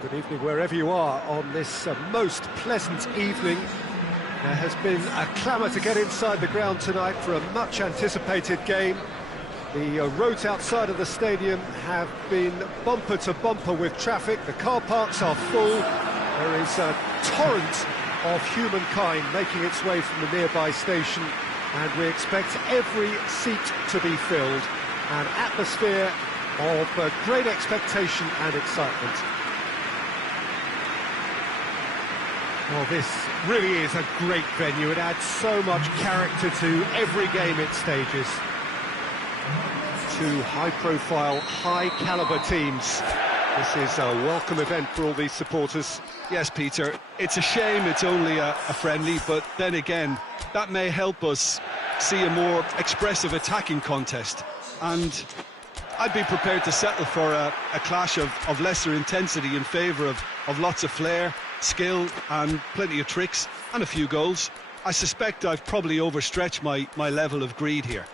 Good evening wherever you are on this most pleasant evening. There has been a clamour to get inside the ground tonight for a much anticipated game. The roads outside of the stadium have been bumper to bumper with traffic. The car parks are full. There is a torrent of humankind making its way from the nearby station, and we expect every seat to be filled. An atmosphere of great expectation and excitement. Well, this really is a great venue. It adds so much character to every game it stages. Two high-profile, high-caliber teams. This is a welcome event for all these supporters. Yes, Peter, it's a shame it's only a friendly, but then again, that may help us see a more expressive attacking contest. And I'd be prepared to settle for a clash of lesser intensity in favour of lots of flair, skill and plenty of tricks and a few goals. I suspect I've probably overstretched my level of greed here.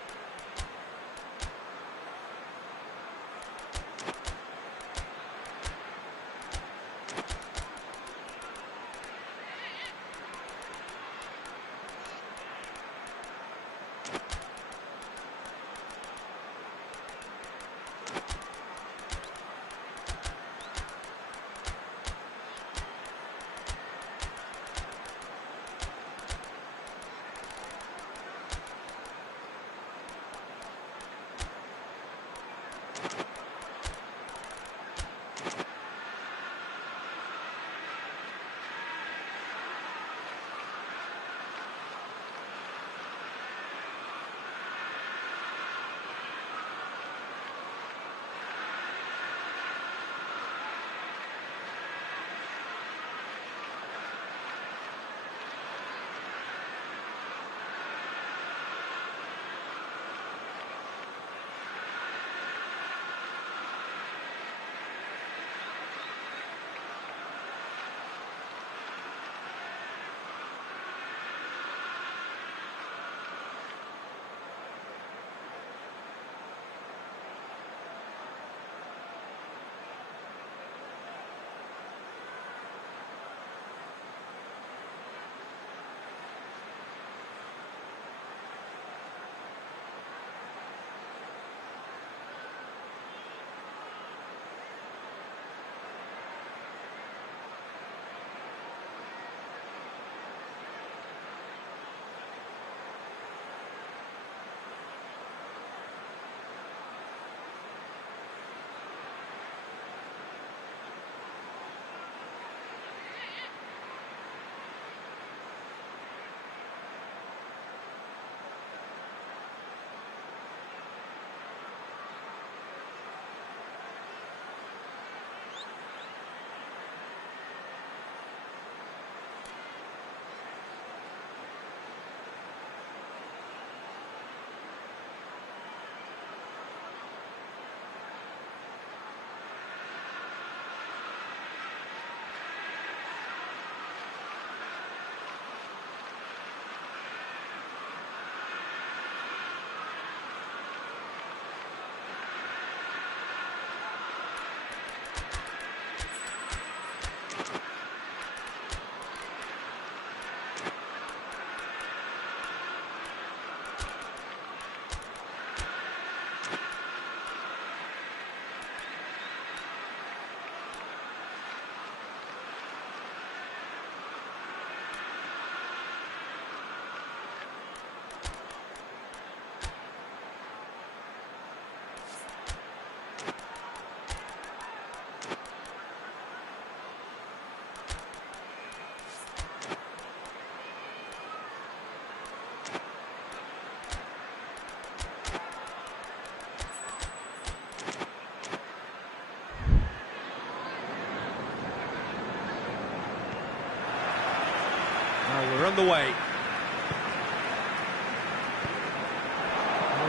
We're on the way.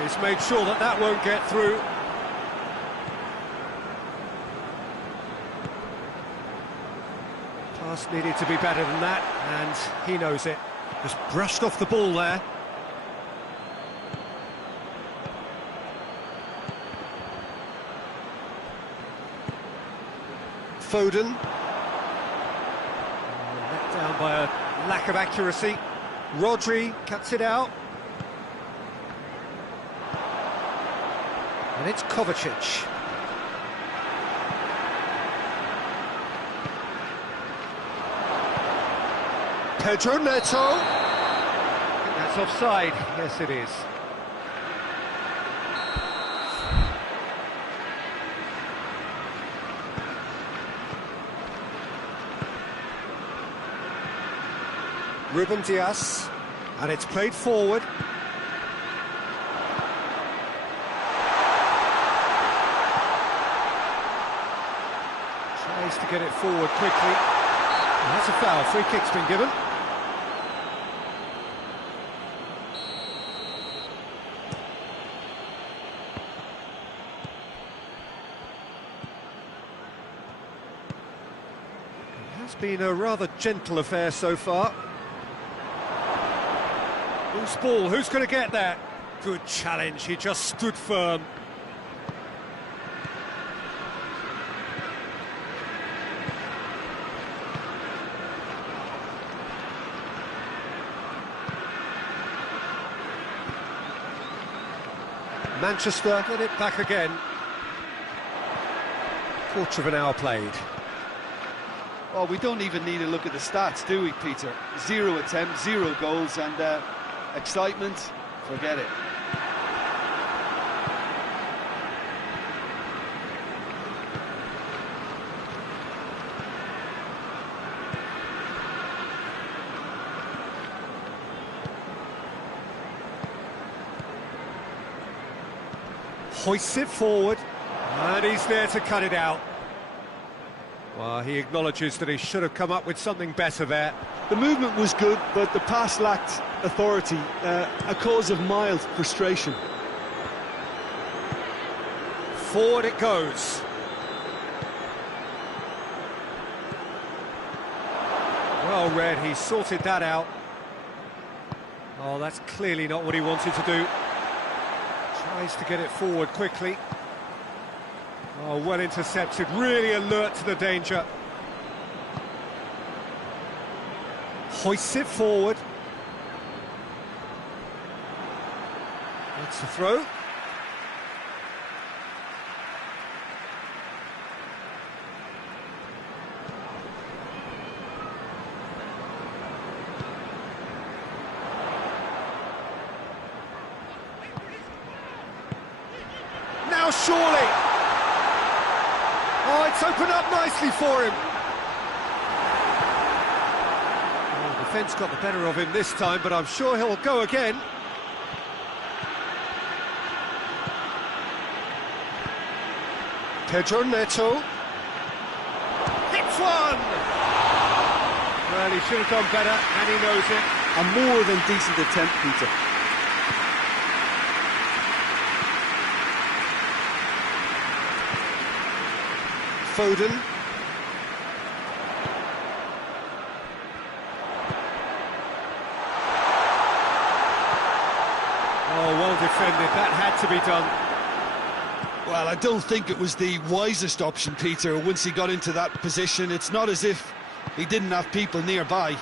He's made sure that won't get through. Pass needed to be better than that, and he knows it. Just brushed off the ball there. Foden. Down by a lack of accuracy. Rodri cuts it out. And it's Kovacic. Pedro Neto. I think that's offside. Yes, it is. Ruben Dias, and it's played forward. Tries to get it forward quickly. And that's a foul. Free kick's been given. It's been a rather gentle affair so far. Loose ball, who's going to get that? Good challenge, he just stood firm. Manchester get it back again. Quarter of an hour played. Well, we don't even need to look at the stats, do we, Peter? 0 attempts, 0 goals, and excitement, forget it. Hoists it forward, and he's there to cut it out. Well, he acknowledges that he should have come up with something better there. The movement was good, but the pass lacked authority, a cause of mild frustration. Forward it goes. Well read, he sorted that out. Oh, that's clearly not what he wanted to do. Tries to get it forward quickly. Oh, well intercepted, really alert to the danger. Hoists it forward. That's the throw. Now surely! Oh, it's opened up nicely for him. Oh, the defence got the better of him this time, but I'm sure he'll go again. Pedro Neto. Hits one! Well, he should have done better, and he knows it. A more than decent attempt, Peter. Foden. Oh, well defended, that had to be done. Well, I don't think it was the wisest option, Peter, once he got into that position. It's not as if he didn't have people nearby.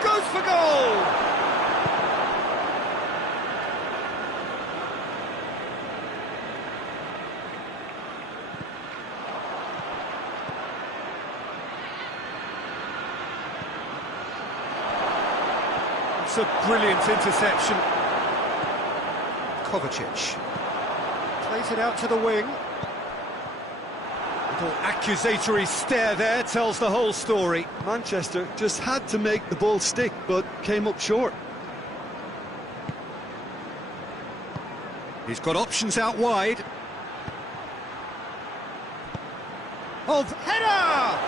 Goes for goal! It's a brilliant interception. Kovacic plays it out to the wing. Little accusatory stare there tells the whole story. Manchester just had to make the ball stick, but came up short. He's got options out wide. Of header!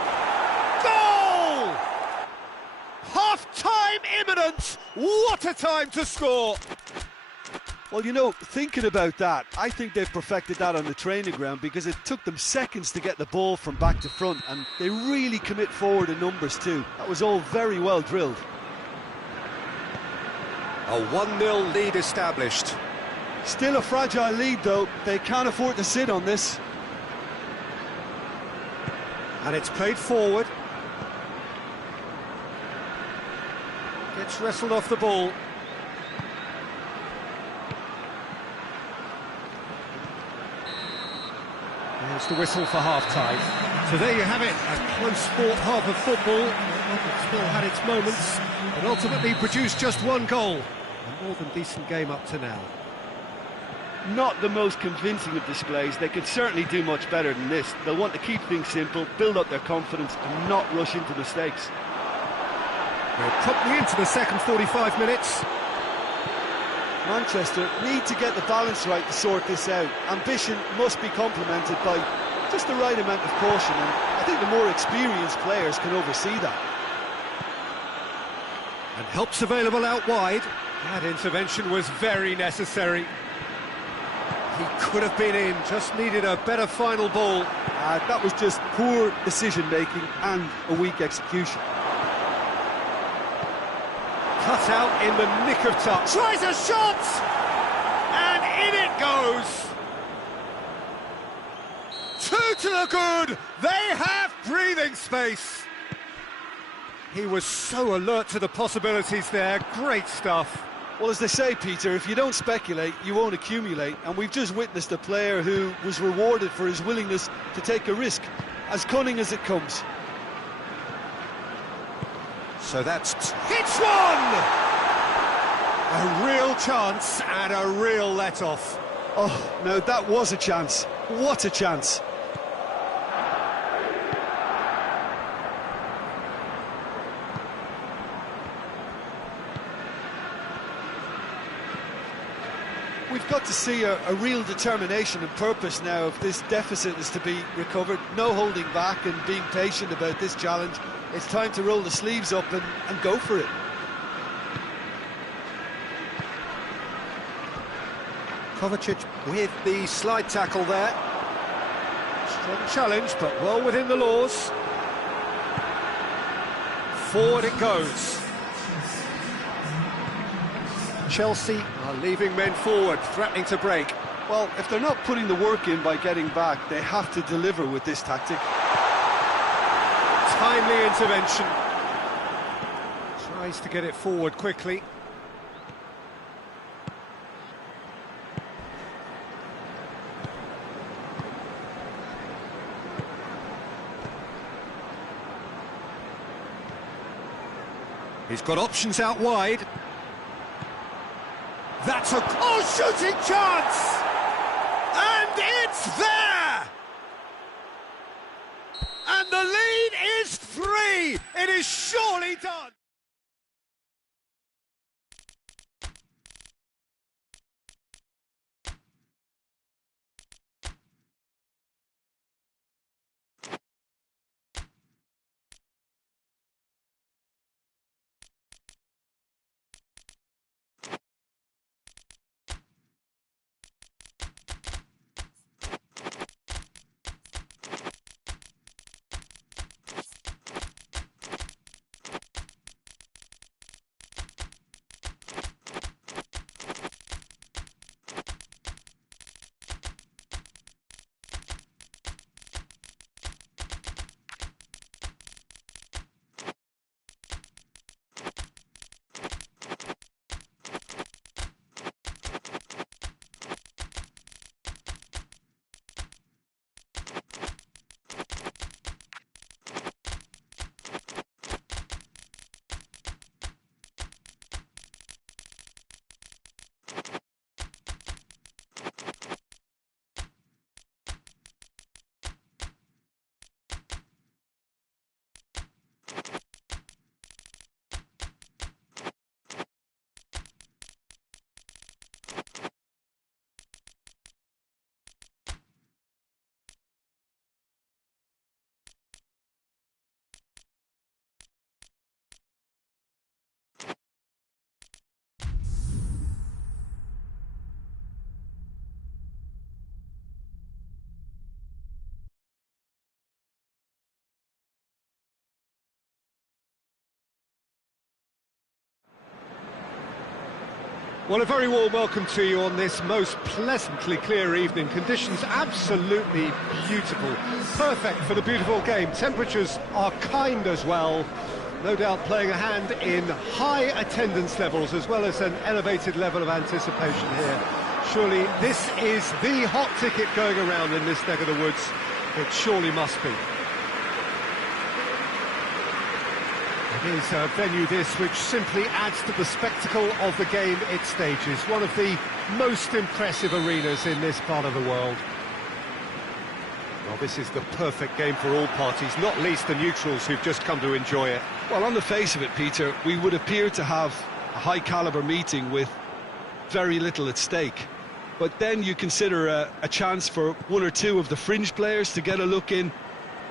Goal! Half-time imminent! What a time to score! Well, you know, thinking about that, I think they've perfected that on the training ground because it took them seconds to get the ball from back to front, and they really commit forward in numbers too. That was all very well drilled. A 1-0 lead established. Still a fragile lead though, they can't afford to sit on this. And it's played forward. Gets wrestled off the ball. There's the whistle for half-time. So there you have it, a close fought half of football. It still had its moments, but ultimately produced just one goal. A more than decent game up to now. Not the most convincing of displays. They could certainly do much better than this. They'll want to keep things simple, build up their confidence and not rush into mistakes. We're promptly into the second 45 minutes. Manchester need to get the balance right to sort this out. Ambition must be complemented by just the right amount of caution, and I think the more experienced players can oversee that. And help's available out wide. That intervention was very necessary. He could have been in, just needed a better final ball. That was just poor decision-making and a weak execution. Cut out in the nick of time. Tries a shot! And in it goes! Two to the good! They have breathing space! He was so alert to the possibilities there. Great stuff. Well, as they say, Peter, if you don't speculate, you won't accumulate. And we've just witnessed a player who was rewarded for his willingness to take a risk, as cunning as it comes. So that's hits one! A real chance and a real let-off. Oh, no, that was a chance. What a chance. We've got to see a real determination and purpose now if this deficit is to be recovered. No holding back and being patient about this challenge. It's time to roll the sleeves up and go for it. Kovacic with the slide tackle there. Strong challenge, but well within the laws. Forward it goes. Chelsea are leaving men forward, threatening to break. Well, if they're not putting the work in by getting back, they have to deliver with this tactic. Timely intervention. Tries to get it forward quickly. He's got options out wide. That's a shooting chance! And it's there! And the lead is 3! It is surely done! Well, a very warm welcome to you on this most pleasantly clear evening. Conditions absolutely beautiful. Perfect for the beautiful game. Temperatures are kind as well. No doubt playing a hand in high attendance levels as well as an elevated level of anticipation here. Surely this is the hot ticket going around in this neck of the woods. It surely must be. It is a venue this which simply adds to the spectacle of the game it stages. One of the most impressive arenas in this part of the world. Well, this is the perfect game for all parties, not least the neutrals who've just come to enjoy it. Well, on the face of it, Peter, we would appear to have a high-caliber meeting with very little at stake. But then you consider a chance for one or two of the fringe players to get a look in,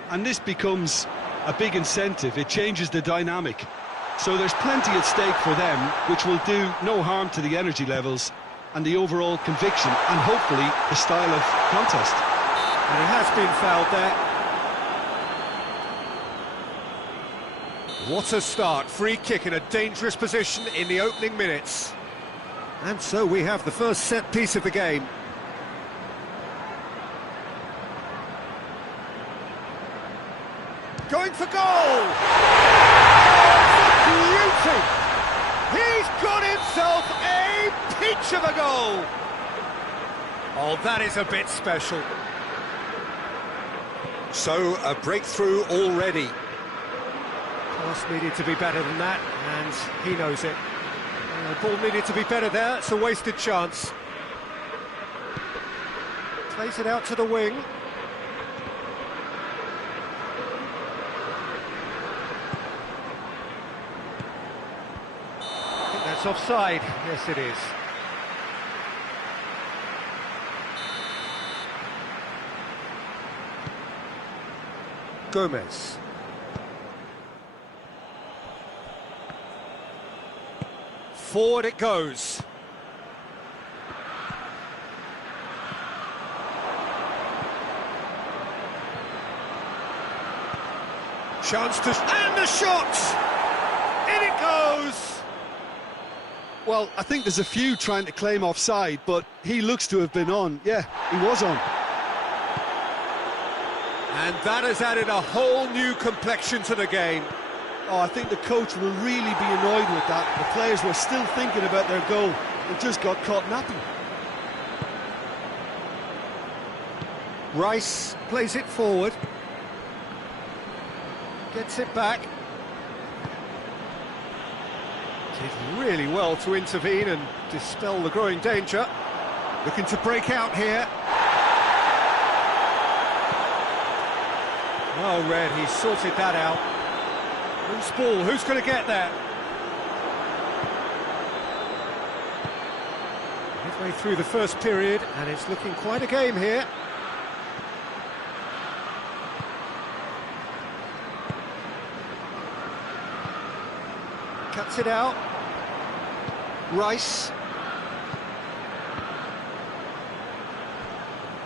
and this becomes a big incentive. It changes the dynamic. So there's plenty at stake for them, which will do no harm to the energy levels and the overall conviction and hopefully the style of contest. And he has been fouled there. What a start. Free kick in a dangerous position in the opening minutes. And so we have the first set piece of the game. Going for goal! Beauty! He's got himself a peach of a goal! Oh, that is a bit special. So, a breakthrough already. Pass needed to be better than that, and he knows it. The ball needed to be better there, it's a wasted chance. Plays it out to the wing. That's offside. Yes, it is. Gomez. Forward it goes. Chance to... and the shot! In it goes! Well, I think there's a few trying to claim offside, but he looks to have been on. Yeah, he was on. And that has added a whole new complexion to the game. Oh, I think the coach will really be annoyed with that. The players were still thinking about their goal. They just got caught napping. Rice plays it forward. Gets it back. Did really well to intervene and dispel the growing danger. Looking to break out here. Oh, Red, he sorted that out. Loose ball, who's going to get there? Midway through the first period, and it's looking quite a game here. Cuts it out. Rice.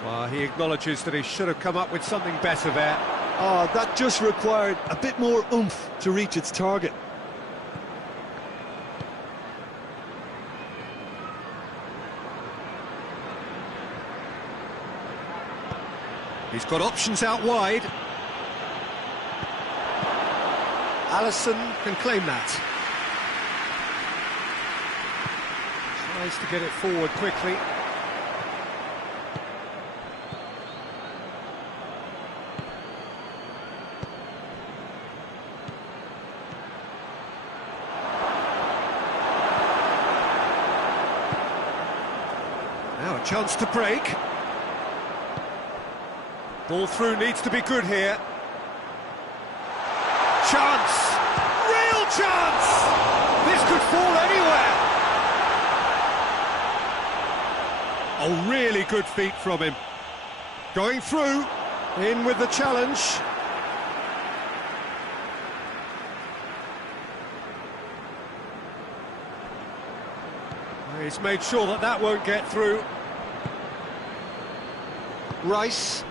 Well, he acknowledges that he should have come up with something better there. Oh, that just required a bit more oomph to reach its target. He's got options out wide. Allison can claim that. Tries to get it forward quickly. Now a chance to break. Ball through needs to be good here. Chance! Real chance! This could fall anywhere! Oh, really good feet from him. Going through, in with the challenge. He's made sure that that won't get through. Rice.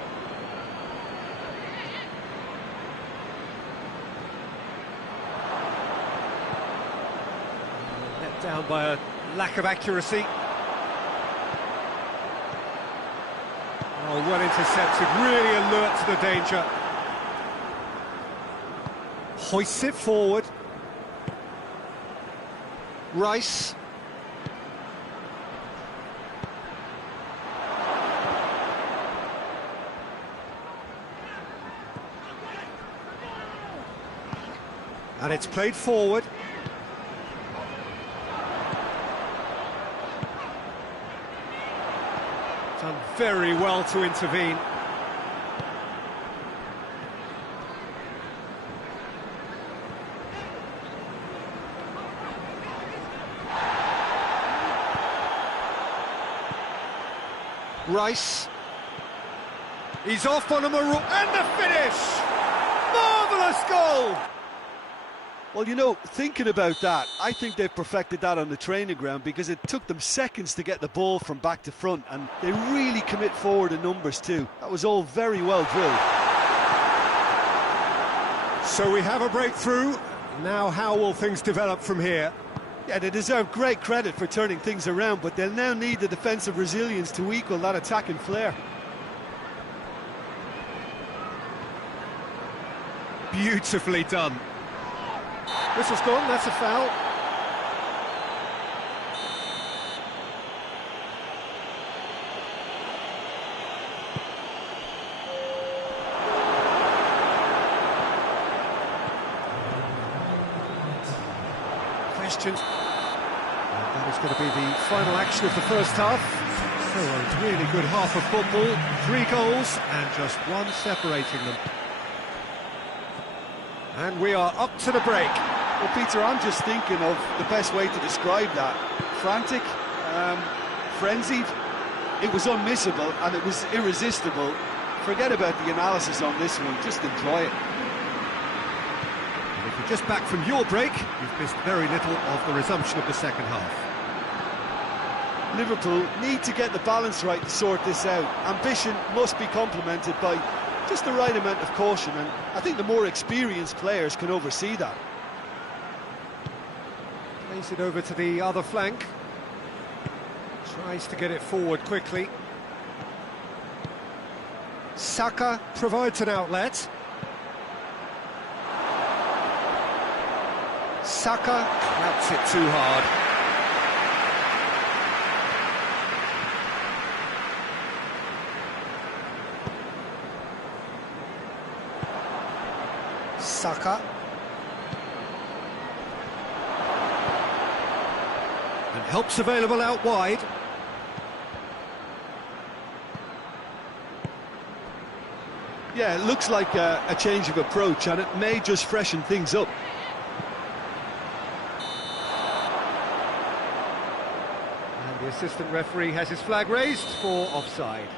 Let down by a Lack of accuracy. Oh, well intercepted, really alert to the danger. Hoists it forward. Rice. And it's played forward. Done very well to intervene. Rice. He's off on a maroon, and the finish! Marvellous goal! Well, you know, thinking about that, I think they've perfected that on the training ground because it took them seconds to get the ball from back to front, and they really commit forward in numbers too. That was all very well drilled. So we have a breakthrough. Now how will things develop from here? Yeah, they deserve great credit for turning things around, but they'll now need the defensive resilience to equal that attacking flair. Beautifully done. Whistle's gone, that's a foul. Questions. That is going to be the final action of the first half. So a really good half of football. 3 goals and just one separating them. And we are up to the break. Well, Peter, I'm just thinking of the best way to describe that. Frantic, frenzied, it was unmissable and it was irresistible. Forget about the analysis on this one, just enjoy it. And if you're just back from your break, you've missed very little of the resumption of the second half. Liverpool need to get the balance right to sort this out. Ambition must be complemented by just the right amount of caution, and I think the more experienced players can oversee that. Plays it over to the other flank. Tries to get it forward quickly. Saka provides an outlet. Saka clamps it too hard. Saka. And help's available out wide. Yeah, it looks like a change of approach, and it may just freshen things up. And the assistant referee has his flag raised for offside.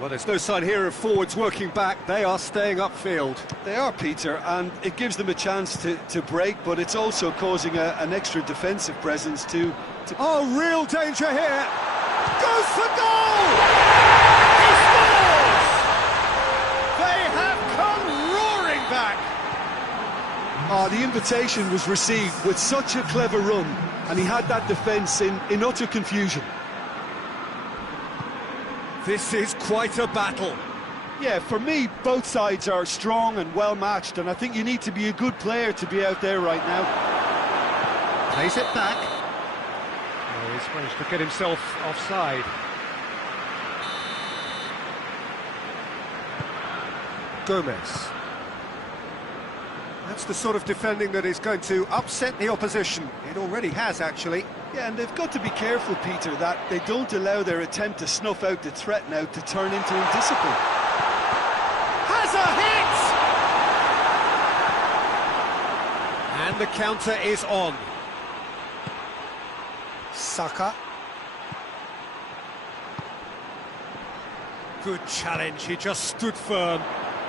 Well, there's no sign here of forwards working back. They are staying upfield. They are, Peter, and it gives them a chance to break, but it's also causing an extra defensive presence to... Oh, real danger here! Goes for goal! He scores! They have come roaring back! Oh, the invitation was received with such a clever run, and he had that defence in utter confusion. This is quite a battle. Yeah, for me, both sides are strong and well-matched, and I think you need to be a good player to be out there right now. Plays it back. Oh, he's managed to get himself offside. Gomez. That's the sort of defending that is going to upset the opposition. It already has, actually. Yeah, and they've got to be careful, Peter, that they don't allow their attempt to snuff out the threat now to turn into indiscipline. Has a hit! And the counter is on. Saka. Good challenge, he just stood firm.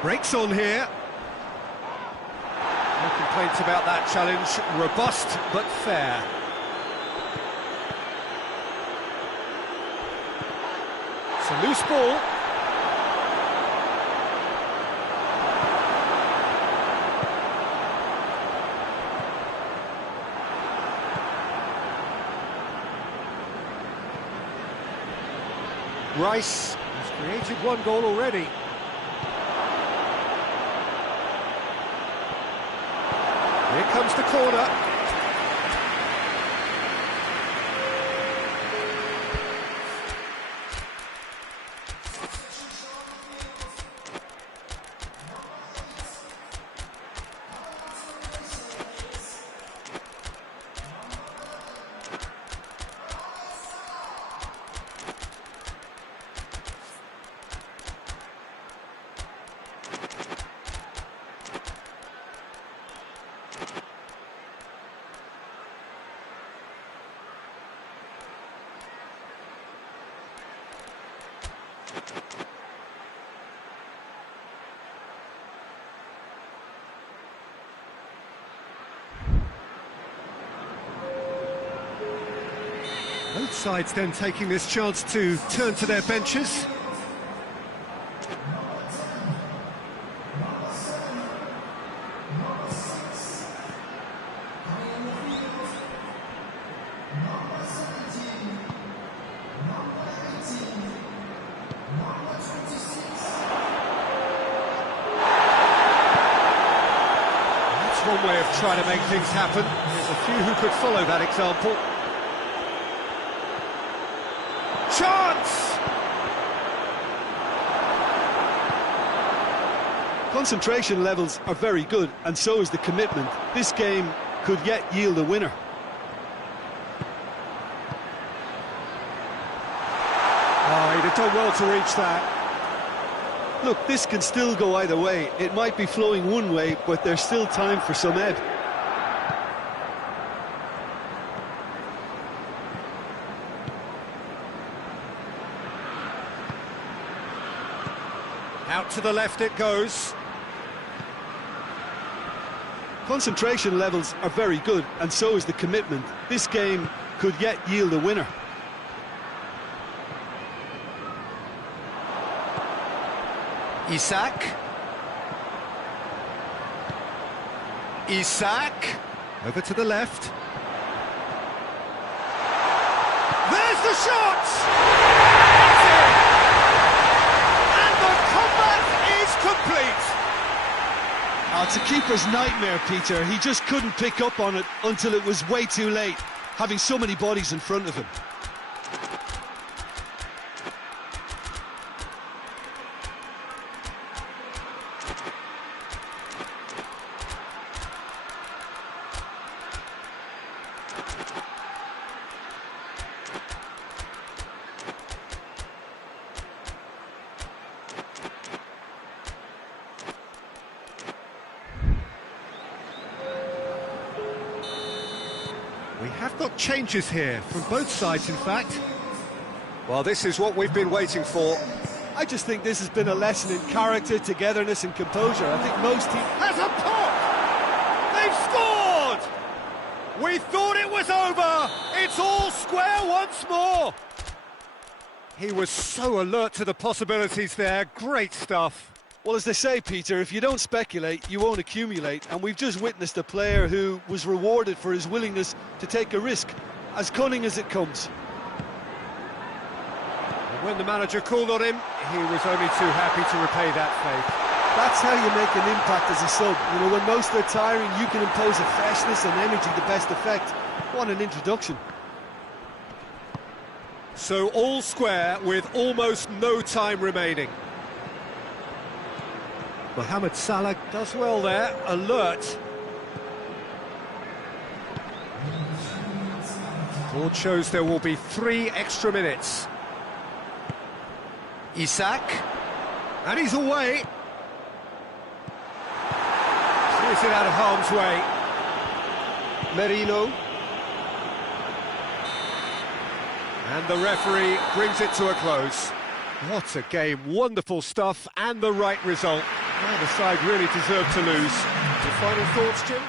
Breaks on here. No complaints about that challenge. Robust but fair. It's a loose ball. Rice has created one goal already. Here comes the corner. Both sides then taking this chance to turn to their benches. That's one way of trying to make things happen. There's a few who could follow that example. Chance! Concentration levels are very good, and so is the commitment. This game could yet yield a winner. Oh, he'd have done well to reach that. Look, this can still go either way. It might be flowing one way, but there's still time for some ebb. Out to the left it goes. Concentration levels are very good, and so is the commitment. This game could yet yield a winner. Isak. Over to the left. There's the shot! That's it! And the comeback is complete! Oh, it's a keeper's nightmare, Peter. He just couldn't pick up on it until it was way too late, having so many bodies in front of him. We have got changes here, from both sides in fact. Well, this is what we've been waiting for. I just think this has been a lesson in character, togetherness and composure. I think most teams... Has a pop! They've scored! We thought it was over! It's all square once more! He was so alert to the possibilities there. Great stuff. Well, as they say, Peter, if you don't speculate, you won't accumulate. And we've just witnessed a player who was rewarded for his willingness to take a risk, as cunning as it comes. And when the manager called on him, he was only too happy to repay that faith. That's how you make an impact as a sub. You know, when most are tiring, you can impose a freshness and energy to best effect. What an introduction. So all square with almost no time remaining. Mohamed Salah does well there, alert. Board shows there will be 3 extra minutes. Isak, and he's away. Clears it out of harm's way. Merino. And the referee brings it to a close. What a game, wonderful stuff, and the right result. Neither side really deserved to lose. Your final thoughts, Jim?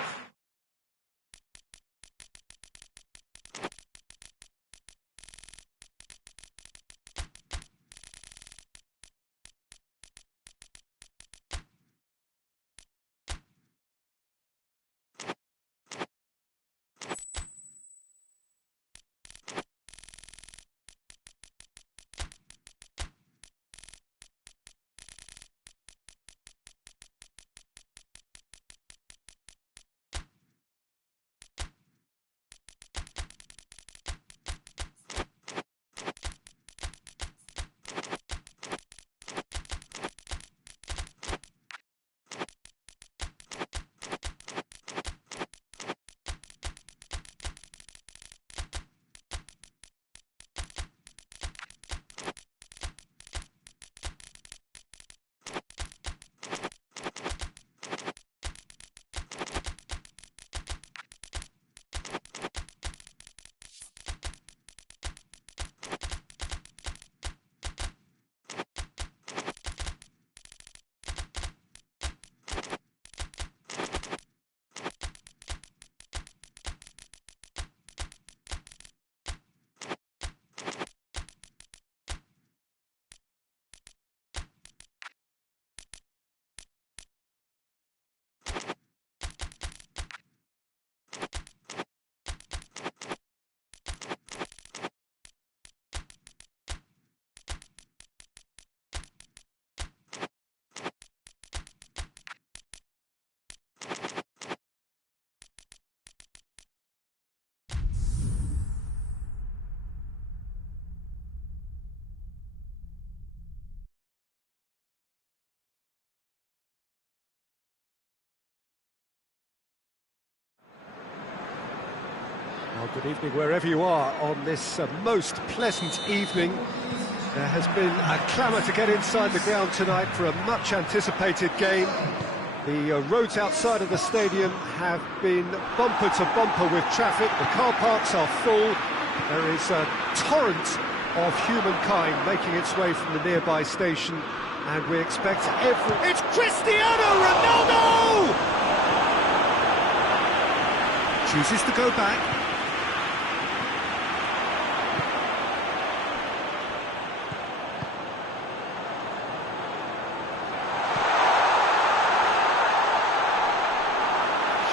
Good evening wherever you are on this most pleasant evening. There has been a clamour to get inside the ground tonight for a much anticipated game. The roads outside of the stadium have been bumper to bumper with traffic. The car parks are full. There is a torrent of humankind making its way from the nearby station, and we expect It's Cristiano Ronaldo! Chooses to go back.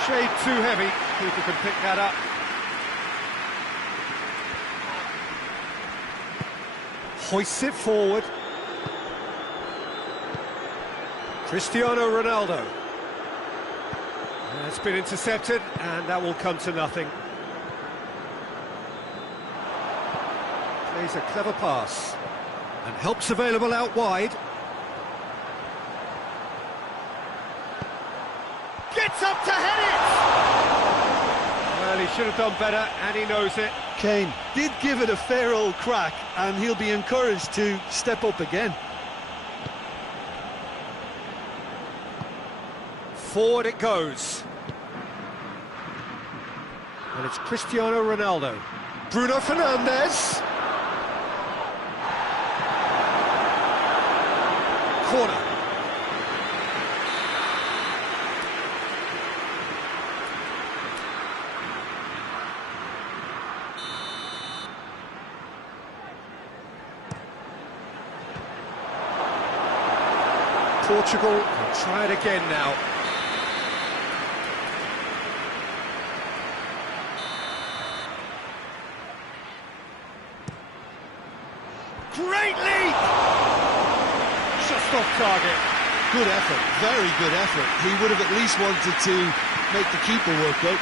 Shade too heavy. Keeper can pick that up. Hoists it forward. Cristiano Ronaldo. It's been intercepted, and that will come to nothing. Plays a clever pass, and help's available out wide. Gets up to head it! Well, he should have done better, and he knows it. Kane did give it a fair old crack, and he'll be encouraged to step up again. Forward it goes. And it's Cristiano Ronaldo. Bruno Fernandes. Corner. Portugal will try it again now. Great leap! Just off target. Good effort, very good effort. He would have at least wanted to make the keeper work though.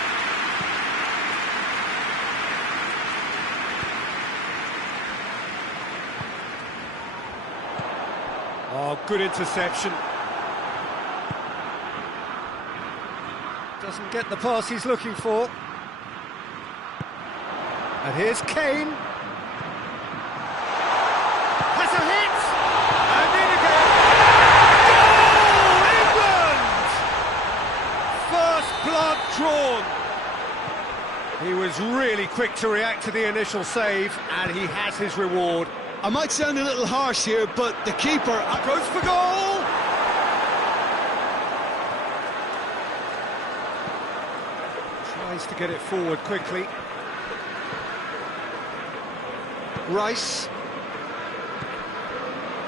Oh, good interception. Doesn't get the pass he's looking for. And here's Kane. Has a hit! And in again! Goal, England! First blood drawn. He was really quick to react to the initial save, and he has his reward. I might sound a little harsh here, but the keeper Goes for goal! Tries to get it forward quickly. Rice.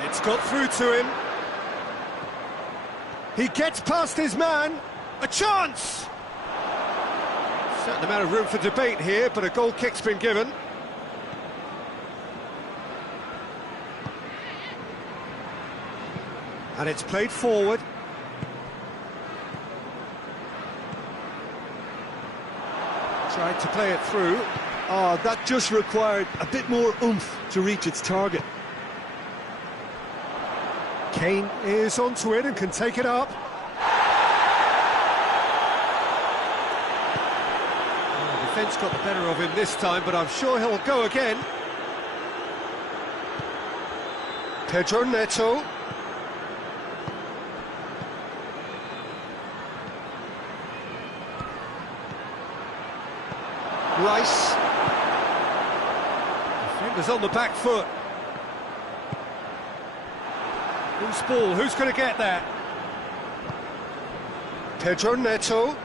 It's got through to him. He gets past his man. A chance! Certain amount of room for debate here, but a goal kick's been given. And it's played forward. Tried to play it through. Oh, that just required a bit more oomph to reach its target. Kane is onto it and can take it up. Oh, the defence got the better of him this time, but I'm sure he'll go again. Pedro Neto. Rice. Defenders on the back foot. Loose ball, who's going to get that? Pedro Neto.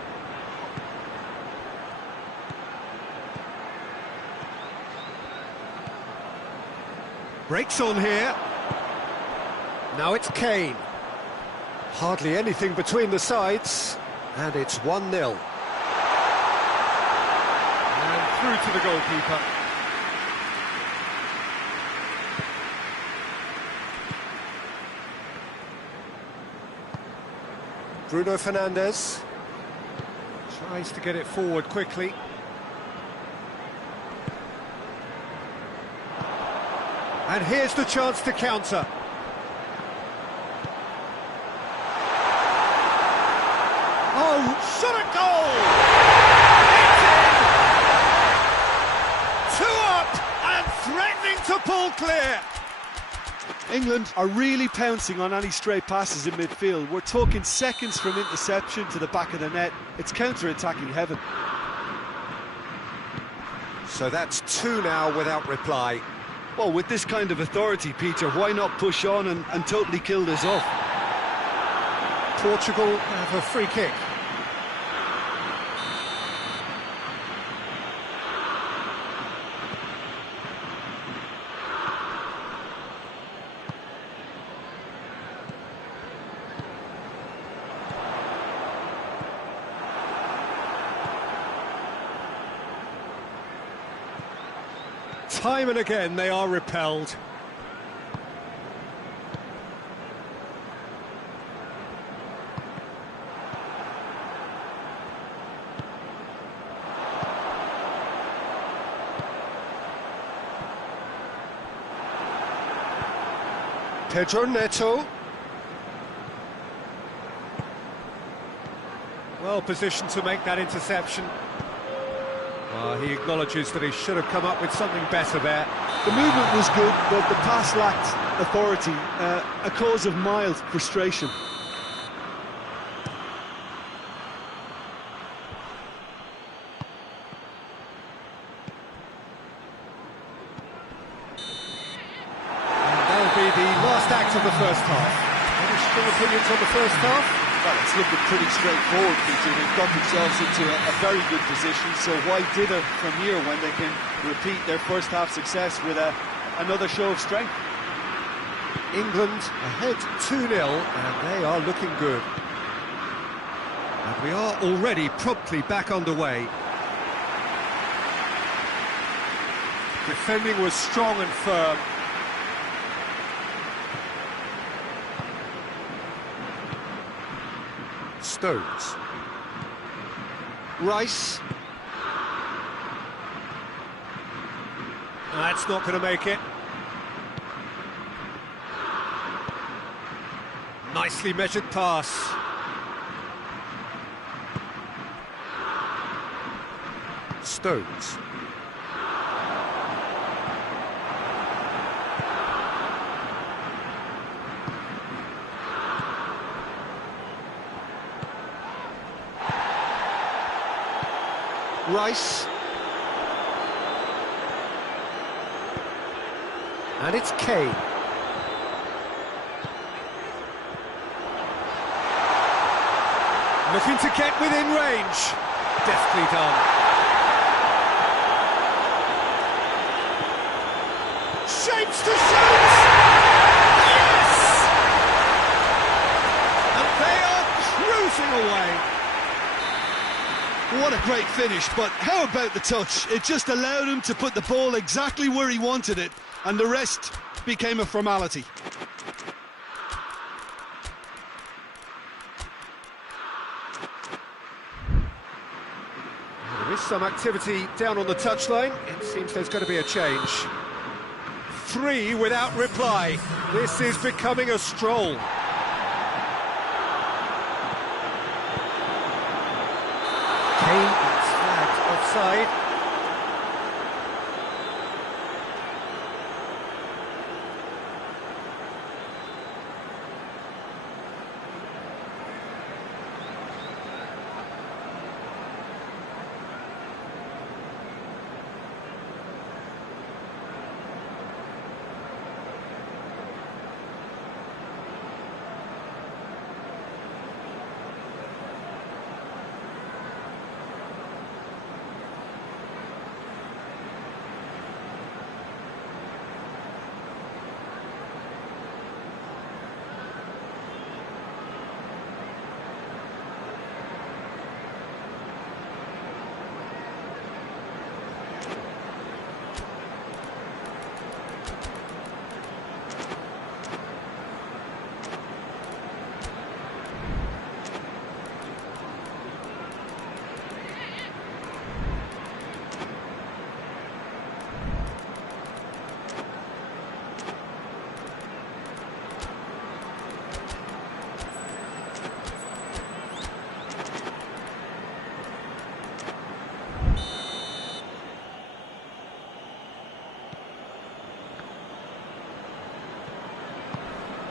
Breaks on here. Now it's Kane. Hardly anything between the sides, and it's 1-0. Through to the goalkeeper. Bruno Fernandes tries to get it forward quickly. And here's the chance to counter. Oh, shot a goal! clear. England are really pouncing on any stray passes in midfield. We're talking seconds from interception to the back of the net. It's counter-attacking heaven. So that's two now without reply. Well, with this kind of authority, Peter, why not push on and totally kill this off? Portugal have a free kick. Time and again they are repelled. Pedro Neto. Well positioned to make that interception. He acknowledges that he should have come up with something better there. The movement was good, but the pass lacked authority, a cause of mild frustration. And that'll be the last act of the first half. Any strong opinions on the first half? Well, it's looking pretty straightforward, Peter. They've got themselves into a very good position, so why dither from here when they can repeat their first half success with another show of strength? England ahead 2-0, and they are looking good. And we are already promptly back underway. Defending was strong and firm. Stones. Rice. That's not going to make it. Nicely measured pass. Stones. Rice. And it's Kane. Looking to get within range. Deftly done. Shapes to shoot! Yes! And they are cruising away. What a great finish, but how about the touch? It just allowed him to put the ball exactly where he wanted it, and the rest became a formality. There is some activity down on the touchline. It seems there's going to be a change. 3 without reply. This is becoming a stroll. Kane is flagged offside.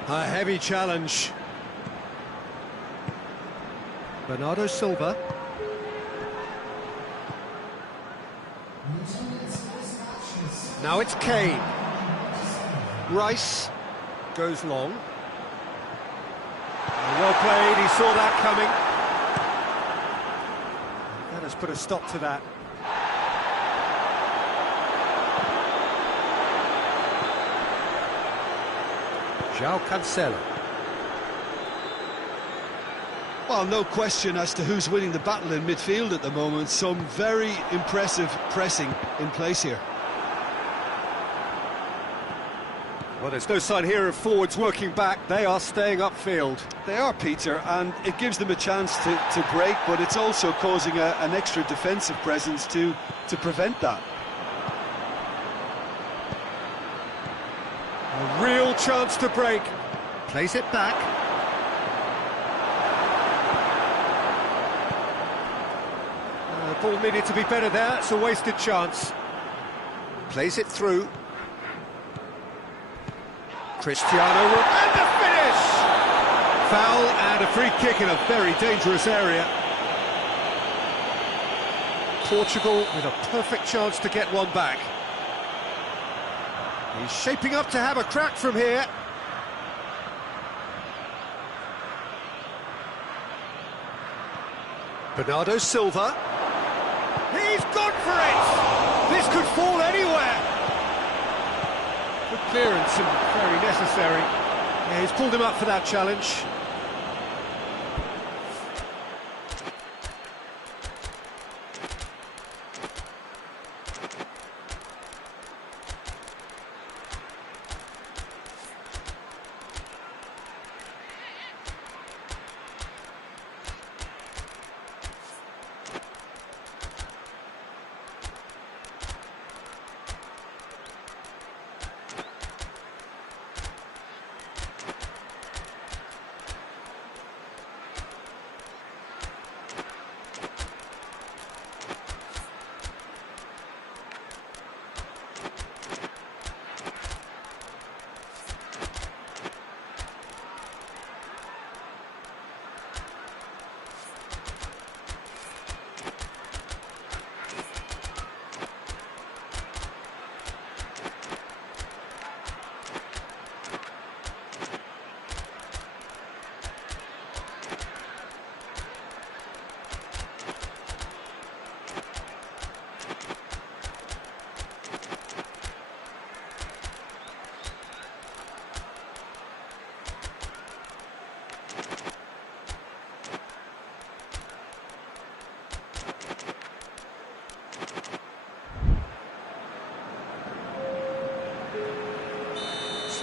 A heavy challenge. Bernardo Silva. Now it's Kane. Rice goes long. Well played, he saw that coming. That has put a stop to that. João Cancelo. Well, no question as to who's winning the battle in midfield at the moment. Some very impressive pressing in place here. Well, there's no sign here of forwards working back. They are staying upfield. They are, Peter, and it gives them a chance to break, but it's also causing an extra defensive presence to prevent that. A real chance to break. Plays it back. The ball needed to be better there. It's a wasted chance. Plays it through. Cristiano, and the finish! Foul and a free kick in a very dangerous area. Portugal with a perfect chance to get one back. He's shaping up to have a crack from here. Bernardo Silva. He's gone for it! This could fall anywhere. Good clearance and very necessary. Yeah, he's pulled him up for that challenge.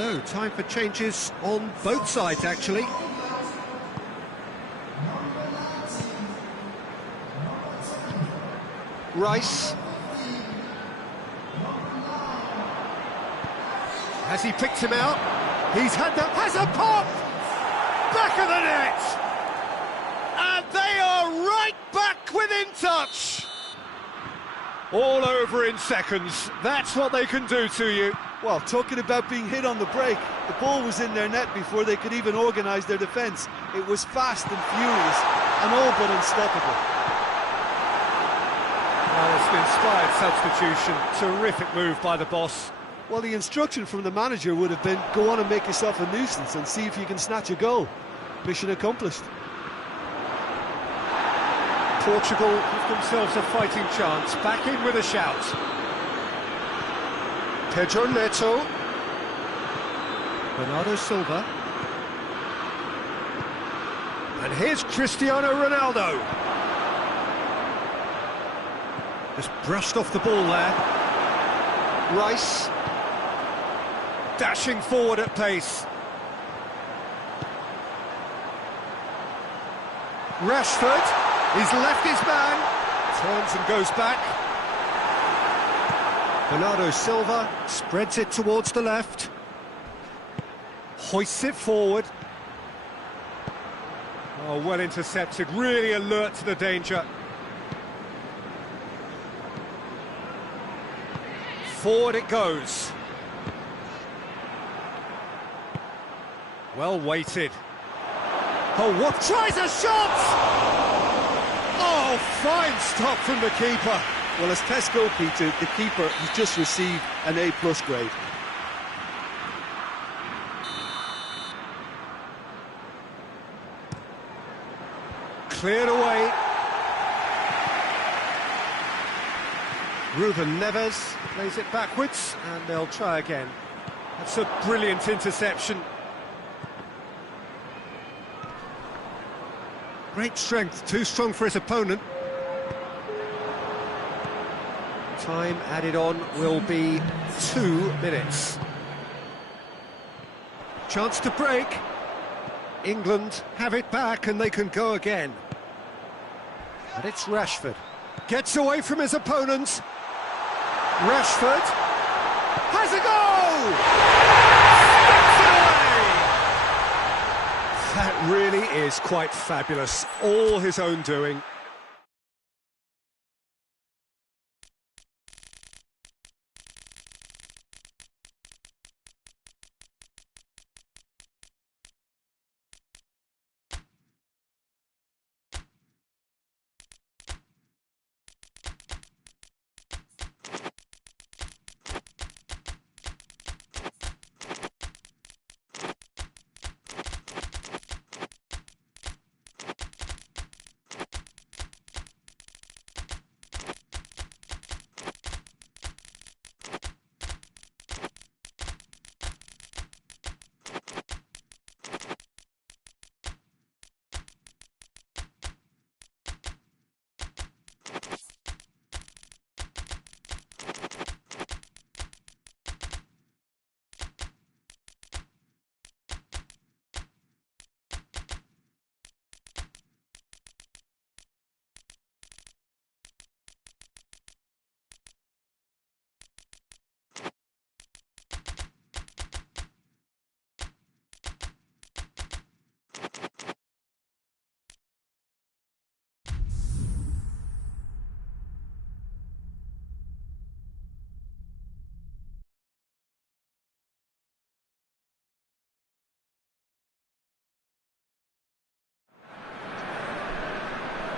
So, time for changes on both sides, actually. Rice. Has he picked him out? He's had that, has a pop! Back of the net! And they are right back within touch! All over in seconds. That's what they can do to you. Well, talking about being hit on the break, the ball was in their net before they could even organise their defence. It was fast and furious, and all but unstoppable. Well, it's an inspired substitution. Terrific move by the boss. Well, the instruction from the manager would have been, go on and make yourself a nuisance and see if you can snatch a goal. Mission accomplished. Portugal give themselves a fighting chance. Back in with a shout. Pedro Neto. Bernardo Silva. And here's Cristiano Ronaldo. Just brushed off the ball there. Rice. Dashing forward at pace. Rashford. He's left his man. Turns and goes back. Bernardo Silva spreads it towards the left. Hoists it forward. Oh, well intercepted, really alert to the danger. Forward it goes. Well weighted. Oh, what? Tries a shot! Oh, fine stop from the keeper. Well, as test goalkeeper, the keeper has just received an A+ grade. Cleared away. Ruben Neves plays it backwards, and they'll try again. That's a brilliant interception. Great strength, too strong for his opponent. Time added on will be 2 minutes. Chance to break. England have it back and they can go again. And it's Rashford. Gets away from his opponents. Rashford has a goal! Steps it away! That really is quite fabulous. All his own doing.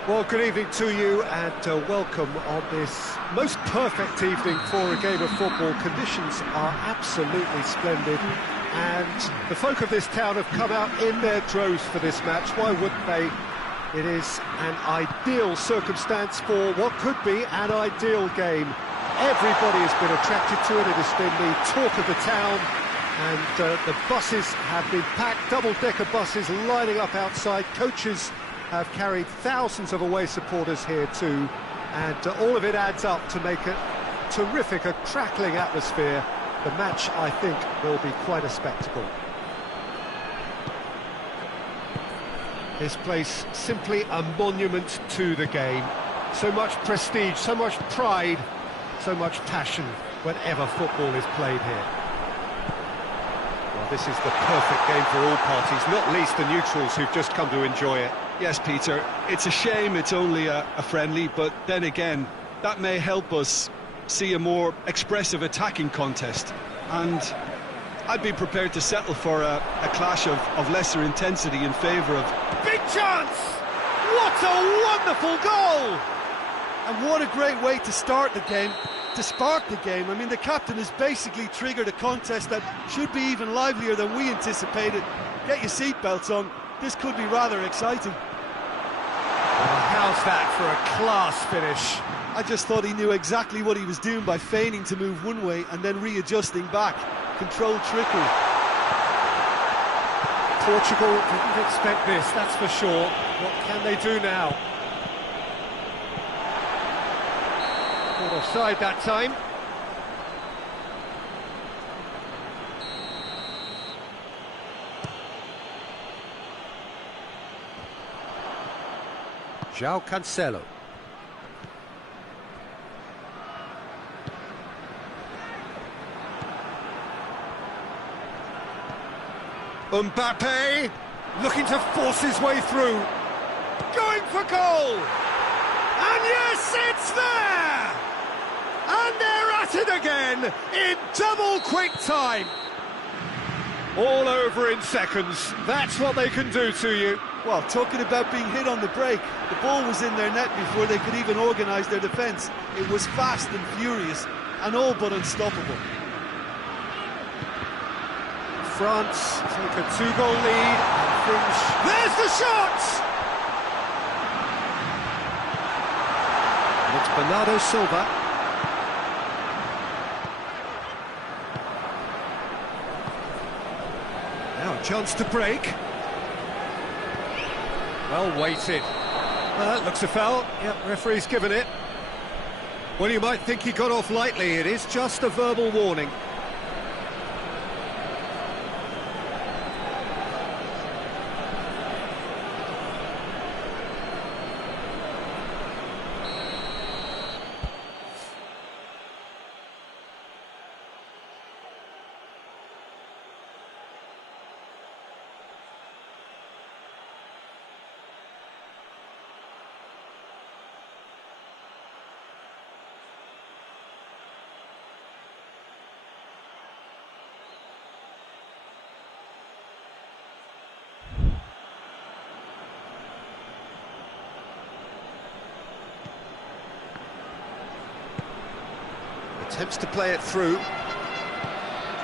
Well, good evening to you and welcome on this most perfect evening for a game of football. Conditions are absolutely splendid and the folk of this town have come out in their droves for this match. Why wouldn't they? It is an ideal circumstance for what could be an ideal game. Everybody has been attracted to it. It has been the talk of the town and the buses have been packed, double-decker buses lining up outside. Coaches have carried thousands of away supporters here too, and all of it adds up to make a terrific, a crackling atmosphere. The match, I think, will be quite a spectacle. This place simply a monument to the game. So much prestige, so much pride, so much passion whenever football is played here. Well, this is the perfect game for all parties, not least the neutrals who've just come to enjoy it. Yes, Peter, it's a shame it's only a friendly, but then again, that may help us see a more expressive attacking contest. And I'd be prepared to settle for a clash of lesser intensity in favour of... Big chance! What a wonderful goal! And what a great way to start the game, to spark the game. I mean, the captain has basically triggered a contest that should be even livelier than we anticipated. Get your seatbelts on. This could be rather exciting. How's that for a class finish? I just thought he knew exactly what he was doing by feigning to move one way and then readjusting back. Controlled trickery. Portugal didn't expect this, that's for sure. What can they do now? Caught offside that time. João Cancelo. Mbappe looking to force his way through. Going for goal! And yes, it's there! And they're at it again in double quick time. All over in seconds. That's what they can do to you. Well, talking about being hit on the break, the ball was in their net before they could even organise their defence. It was fast and furious, and all but unstoppable. France take a 2-goal lead. There's the shot! And it's Bernardo Silva. Now a chance to break. Well weighted. That looks a foul. Yep, referee's given it. Well, you might think he got off lightly. It is just a verbal warning. Attempts to play it through.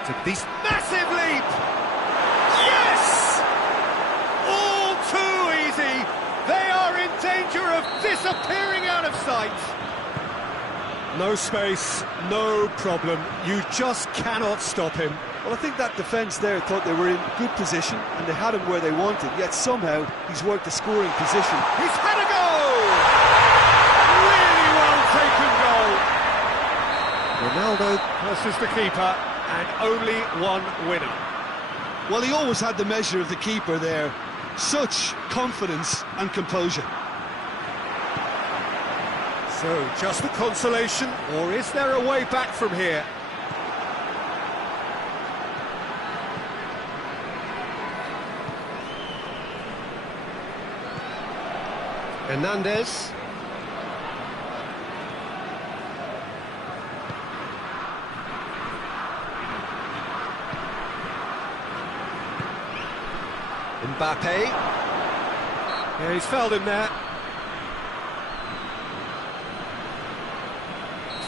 Took this massive leap! Yes! All too easy! They are in danger of disappearing out of sight! No space, no problem. You just cannot stop him. Well, I think that defence there thought they were in good position and they had him where they wanted, yet somehow he's worked the scoring position. He's had a goal! Really well taken goal! Ronaldo versus the keeper, and only one winner. Well, he always had the measure of the keeper there. Such confidence and composure. So, just a consolation, or is there a way back from here? Hernandez. Mbappe. Yeah, he's fouled him there.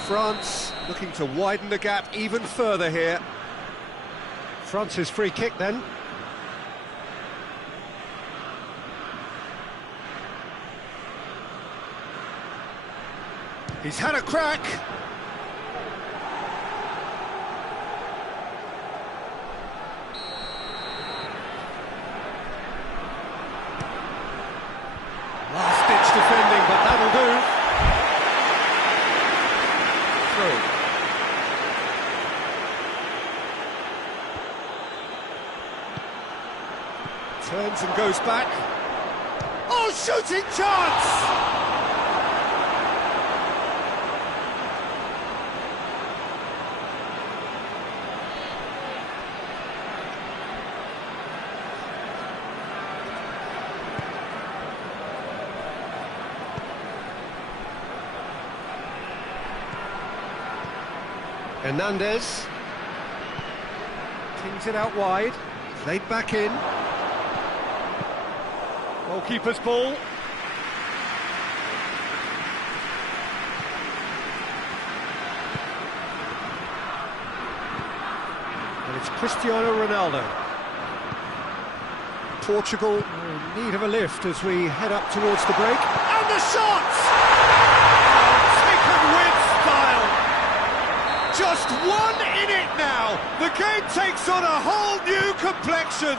France looking to widen the gap even further here. France's free kick then. He's had a crack. Last-ditch defending, but that'll do. Through. Turns and goes back. Oh, shooting chance! Hernandez tings it out wide, played back in. Goalkeeper's ball. And it's Cristiano Ronaldo. Portugal in need of a lift as we head up towards the break. And the shot! Taken with style. Just one in it now. The game takes on a whole new complexion.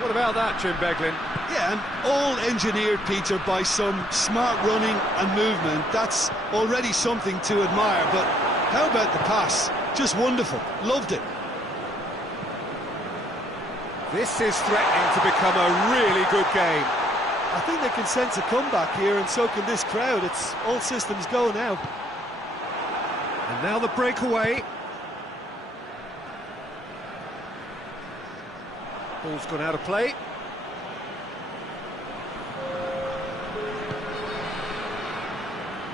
What about that, Jim Beglin? Yeah, and all engineered, Peter, by some smart running and movement. That's already something to admire, but how about the pass? Just wonderful. Loved it. This is threatening to become a really good game. I think they can sense a comeback here, and so can this crowd. It's all systems go now. And now the breakaway. Ball's gone out of play.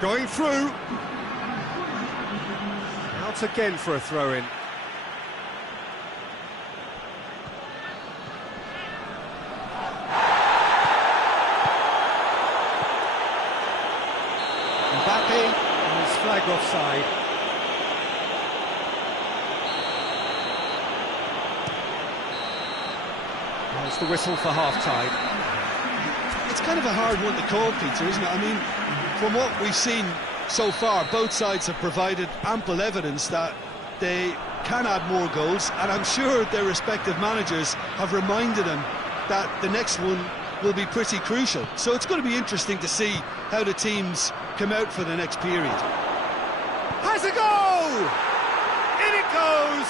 Going through. Out again for a throw-in. flag offside. There's the whistle for half-time. It's kind of a hard one to call, Peter, isn't it? I mean, from what we've seen so far, both sides have provided ample evidence that they can add more goals, and I'm sure their respective managers have reminded them that the next one will be pretty crucial. So it's going to be interesting to see how the teams come out for the next period. Has a go! In it goes!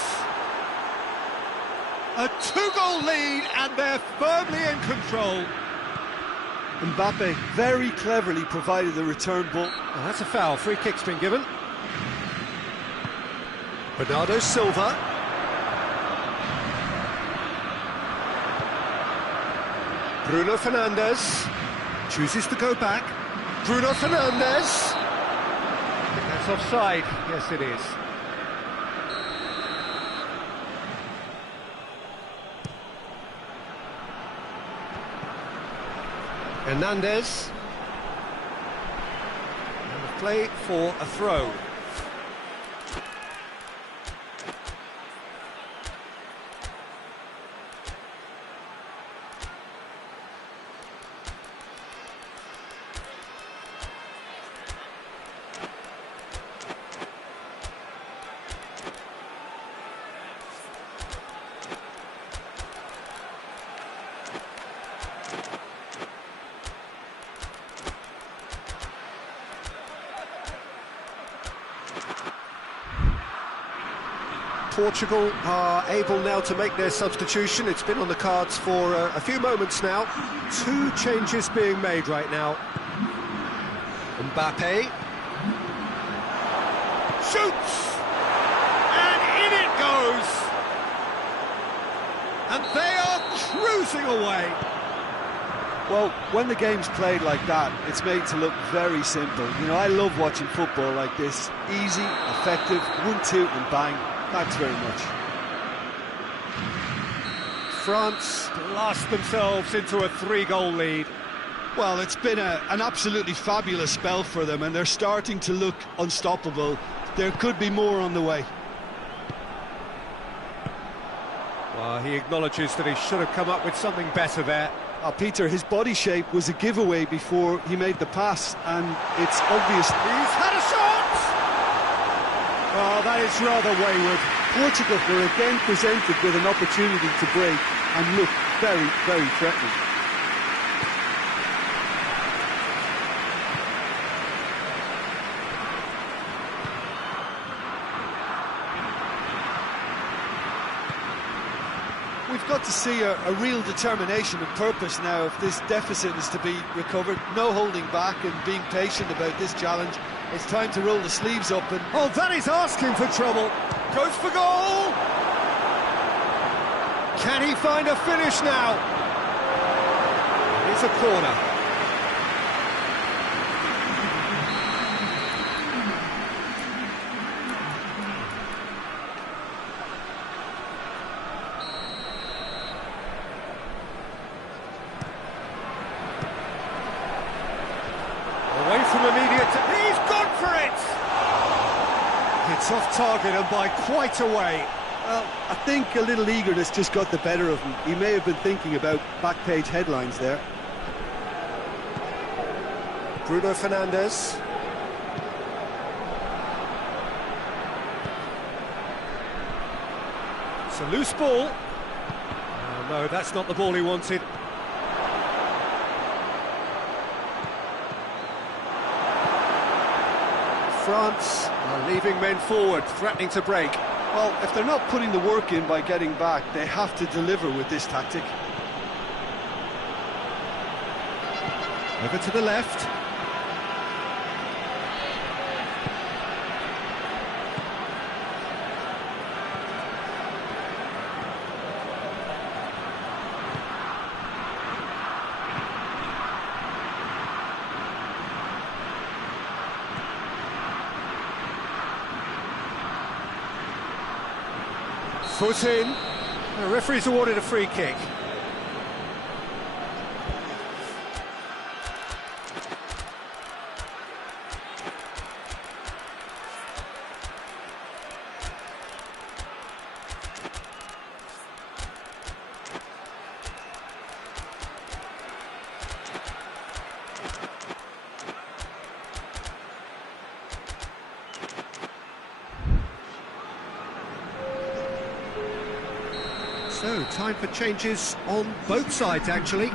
A 2-goal lead, and they're firmly in control. Mbappe very cleverly provided the return ball. Oh, that's a foul. Free kick's been given. Bernardo Silva. Bruno Fernandes chooses to go back. Bruno Fernandes. I think that's offside. Yes, it is. Hernandez. And the play for a throw. Portugal are able now to make their substitution. It's been on the cards for a few moments now. 2 changes being made right now. Mbappe shoots, and in it goes. And they are cruising away. Well, when the game's played like that, it's made to look very simple. You know, I love watching football like this. Easy, effective, 1-2 and bang. Thanks very much. France blast themselves into a 3-goal lead. Well, it's been an absolutely fabulous spell for them, and they're starting to look unstoppable. There could be more on the way. Well, he acknowledges that he should have come up with something better there. Peter, his body shape was a giveaway before he made the pass, and it's obvious. He's had a shot! Oh, that is rather wayward. Portugal were again presented with an opportunity to break and look very, very threatening. We've got to see a real determination and purpose now if this deficit is to be recovered. No holding back and being patient about this challenge. It's time to roll the sleeves up and... Oh, that is asking for trouble. Goes for goal. Can he find a finish now? It's a corner. Away from immediate... He's gone for it! It's off target and by quite a way. Well, I think a little eagerness just got the better of him. He may have been thinking about back-page headlines there. Bruno Fernandes. It's a loose ball. Oh, no, that's not the ball he wanted. France are leaving men forward, threatening to break. Well, if they're not putting the work in by getting back, they have to deliver with this tactic. Over to the left. Foot in. The referee's awarded a free kick. So, time for changes on both sides, actually.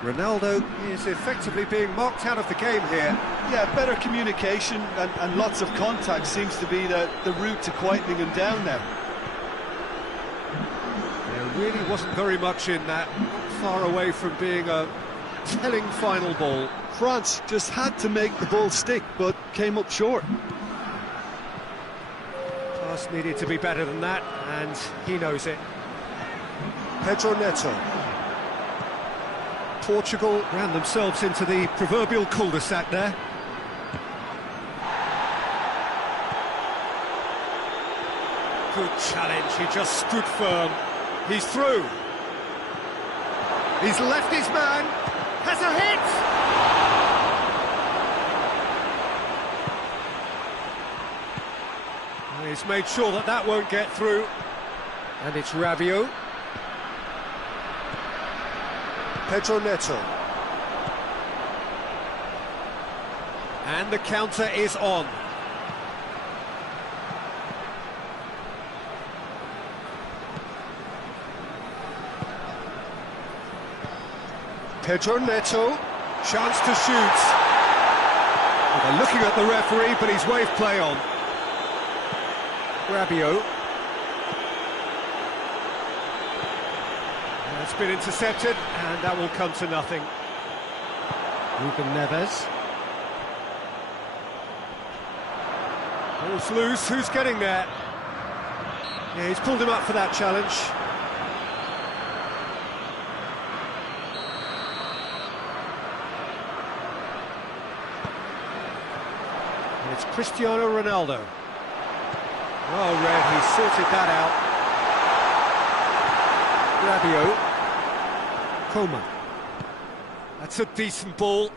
Ronaldo is effectively being marked out of the game here. Yeah, better communication and lots of contact seems to be the route to quietening him down now. There really wasn't very much in that, far away from being a telling final ball. France just had to make the ball stick, but came up short. Pass needed to be better than that, and he knows it. Pedro Neto. Portugal ran themselves into the proverbial cul-de-sac there. Good challenge, he just stood firm. He's through. He's left his man. Has a hit! He's made sure that that won't get through. And it's Rabiot. Pedro Neto. And the counter is on. Pedro Neto. Chance to shoot. Well, they're looking at the referee, but he's waved play on. Rabiot. It's been intercepted, and that will come to nothing. Ruben Neves. Ball's loose, who's getting there? Yeah, he's pulled him up for that challenge. And it's Cristiano Ronaldo. Well read, he sorted that out. Rabiot. Coman. That's a decent ball.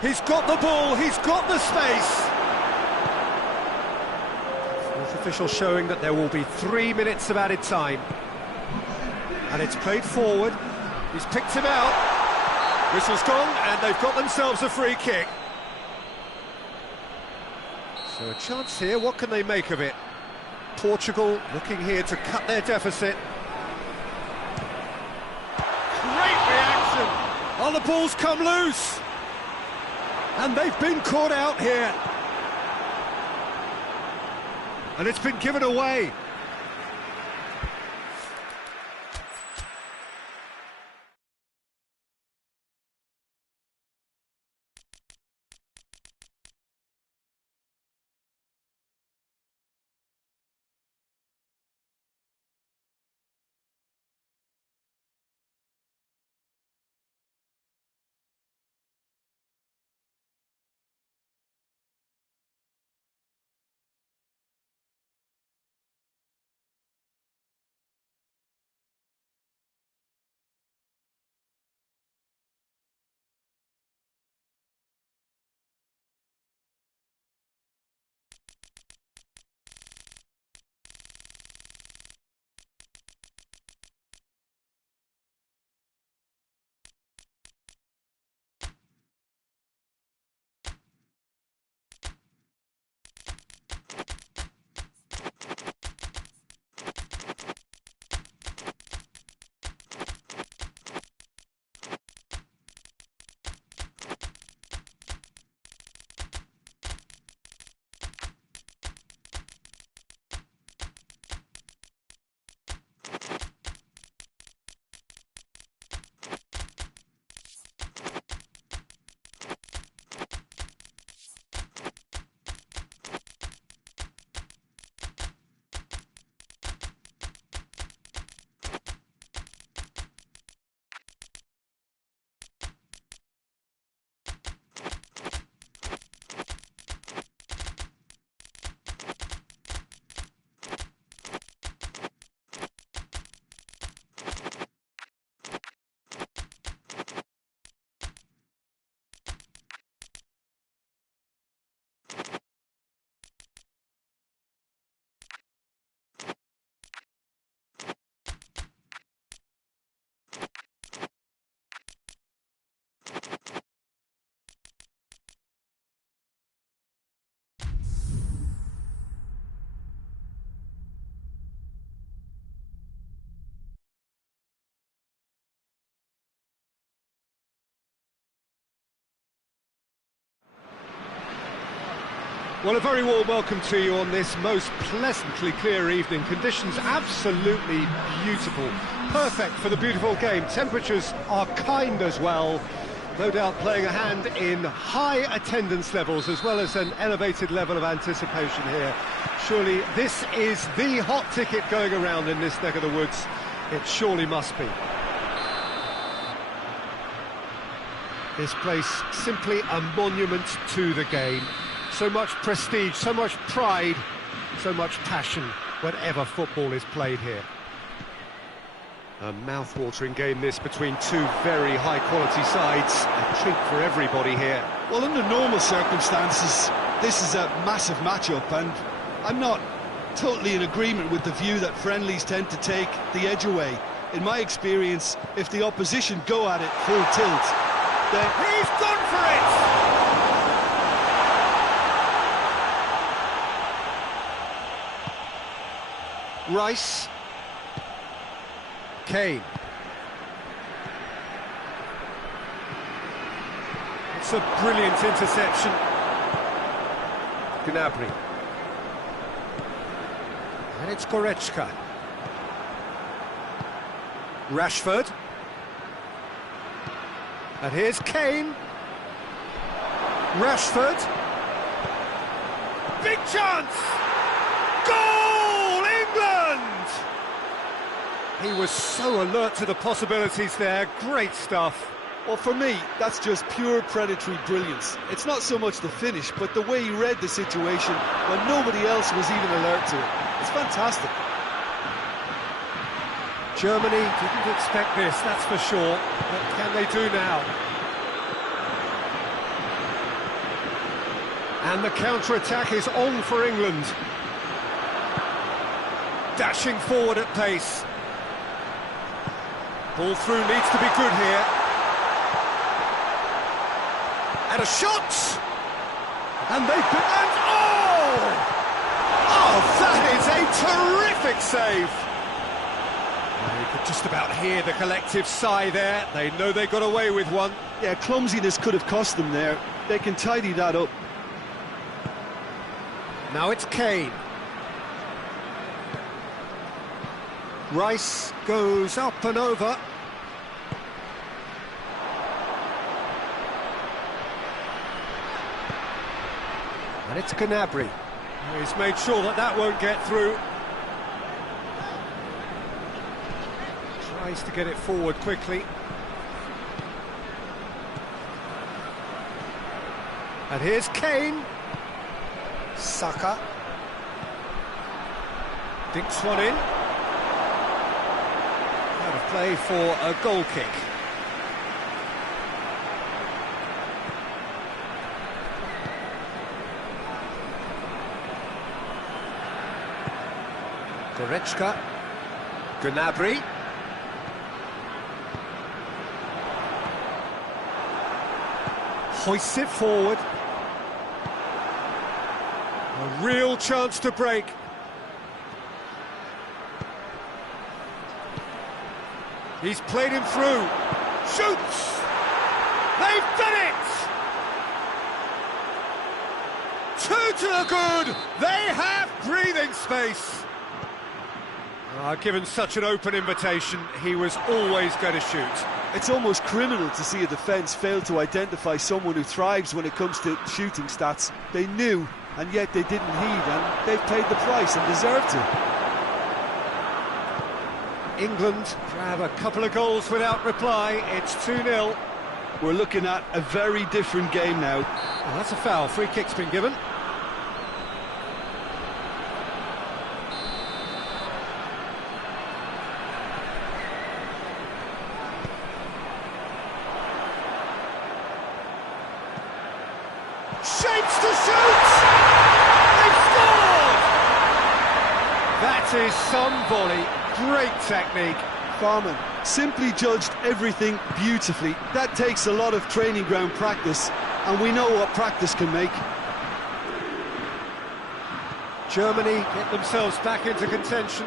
He's got the ball, he's got the space. Fourth official showing that there will be 3 minutes of added time. And it's played forward. He's picked him out. Whistle's gone, and they've got themselves a free kick. So a chance here, what can they make of it? Portugal looking here to cut their deficit. Great reaction! Oh, the ball's come loose! And they've been caught out here. And it's been given away. Well, a very warm welcome to you on this most pleasantly clear evening. Conditions absolutely beautiful. Perfect for the beautiful game. Temperatures are kind as well. No doubt playing a hand in high attendance levels as well as an elevated level of anticipation here. Surely this is the hot ticket going around in this neck of the woods. It surely must be. This place simply a monument to the game. So much prestige, so much pride, so much passion whenever football is played here. A mouth-watering game this between two very high-quality sides. A treat for everybody here. Well, under normal circumstances, this is a massive matchup, and I'm not totally in agreement with the view that friendlies tend to take the edge away. In my experience, if the opposition go at it full tilt, then He's gone for it! Rice. Kane. It's a brilliant interception. Gnabry. And it's Goretzka. Rashford. And here's Kane. Rashford. Big chance! Goal, England! He was so alert to the possibilities there. Great stuff. Well, for me, that's just pure predatory brilliance. It's not so much the finish, but the way he read the situation when nobody else was even alert to it. It's fantastic. Germany didn't expect this, that's for sure. What can they do now? And the counter-attack is on for England. Dashing forward at pace. Ball through needs to be good here. And a shot! And they... And oh! Oh, that is a terrific save! You could just about hear the collective sigh there. They know they got away with one. Yeah, clumsiness could have cost them there. They can tidy that up. Now it's Kane. Rice goes up and over. And it's Gnabry. He's made sure that that won't get through. Tries to get it forward quickly. And here's Kane. Saka. Dinks one in. Out of play for a goal kick. Goretzka. Gnabry. Hoists it forward. A real chance to break. He's played him through. Shoots! They've done it! Two to the good! They have breathing space! Given such an open invitation, he was always going to shoot. It's almost criminal to see a defence fail to identify someone who thrives when it comes to shooting stats. They knew, and yet they didn't heed, and they've paid the price and deserve to. England grab a couple of goals without reply. It's 2-0. we're looking at a very different game now. Well, that's a foul. Free kick's been given. Shapes to shoot! They've scored! That is some volley. Great technique. Farman simply judged everything beautifully. That takes a lot of training ground practice, and we know what practice can make. Germany get themselves back into contention.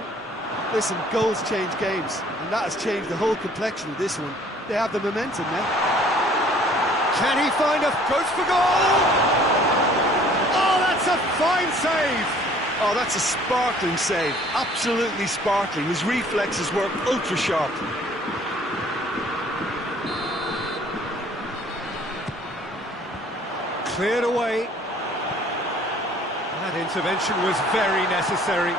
Listen, goals change games, and that has changed the whole complexion of this one. They have the momentum now. Can he find a goes for goal? Oh, that's a a fine save! Oh, that's a sparkling save. Absolutely sparkling. His reflexes were ultra sharp. Cleared away. That intervention was very necessary.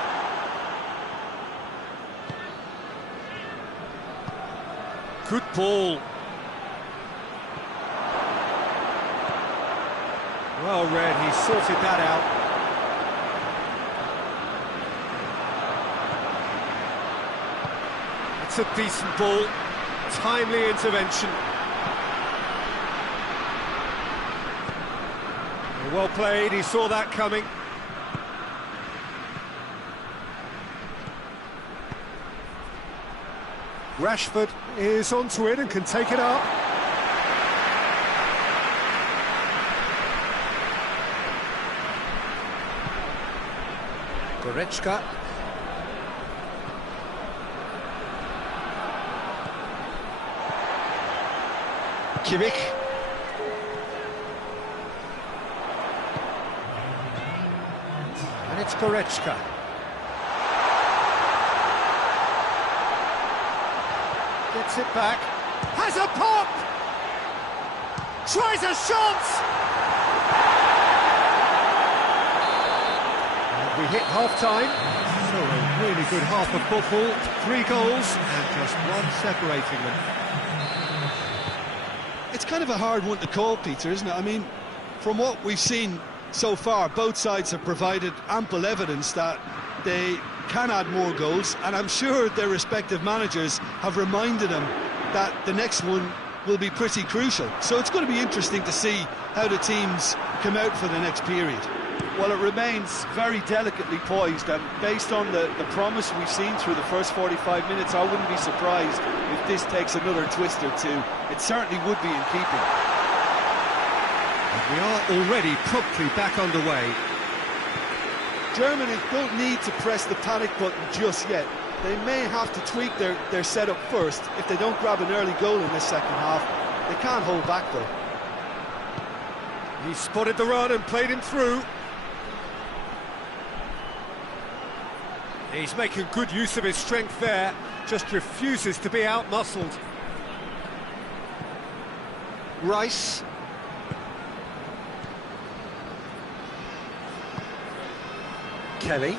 Good ball. Well read, he sorted that out. It's a decent ball. Timely intervention. Well played, he saw that coming. Rashford is onto it and can take it up. Goretzka. Kimmich. And it's Goretzka. Gets it back. Has a pop! Tries a shot! And we hit half-time. So a really good half of football. 3 goals and just one separating them. It's kind of a hard one to call, Peter, isn't it? I mean, from what we've seen so far, both sides have provided ample evidence that they can add more goals, and I'm sure their respective managers have reminded them that the next one will be pretty crucial. So it's going to be interesting to see how the teams come out for the next period. Well, it remains very delicately poised, and based on the promise we've seen through the first 45 minutes, I wouldn't be surprised if this takes another twist or two. It certainly would be in keeping. And we are already promptly back underway. Germany don't need to press the panic button just yet. They may have to tweak their setup first if they don't grab an early goal in this second half. They can't hold back, though. He spotted the run and played him through. He's making good use of his strength there, just refuses to be out-muscled. Rice. Kelly.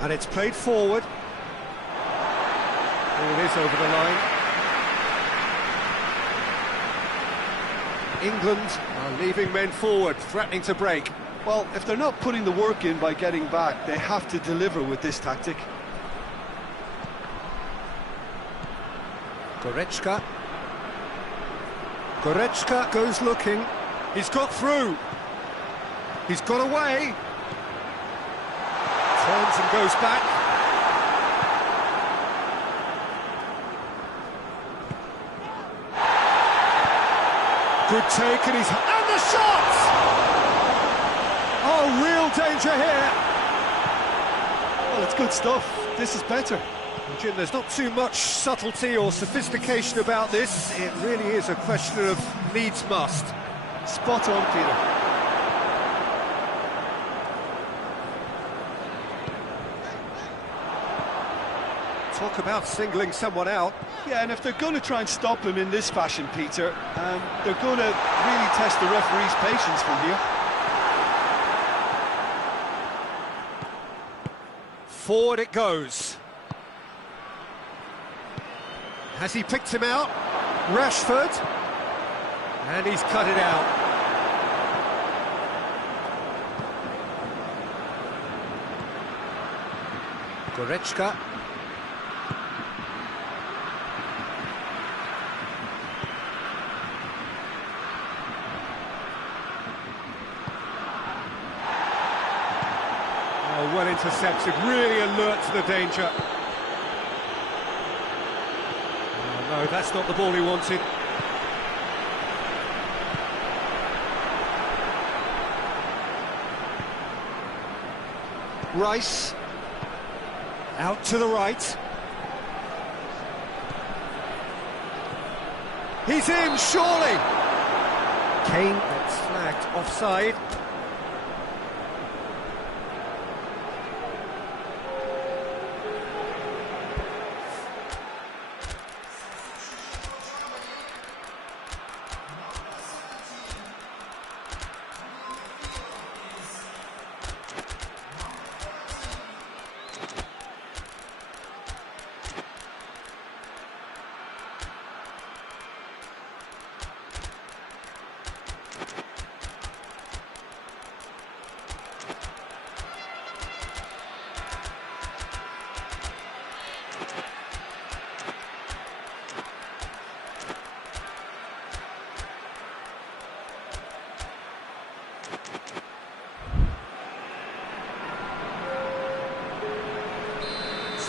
And it's played forward. Oh, it is over the line. England are leaving men forward, threatening to break. Well, if they're not putting the work in by getting back, they have to deliver with this tactic. Goretzka. Goretzka goes looking. He's got through. He's got away. Turns and goes back. Good take, and the shot! Oh, real danger here. Well, it's good stuff. This is better. Jim, there's not too much subtlety or sophistication about this. It really is a question of needs must. Spot on, Peter. Talk about singling someone out. Yeah, and if they're going to try and stop him in this fashion, Peter, they're going to really test the referee's patience from here. Forward it goes. Has he picked him out? Rashford. And he's cut it out. Goretzka. Oh, well intercepted, really alert to the danger. Oh, no, that's not the ball he wanted. Rice. Out to the right. He's in, surely! Kane gets flagged offside.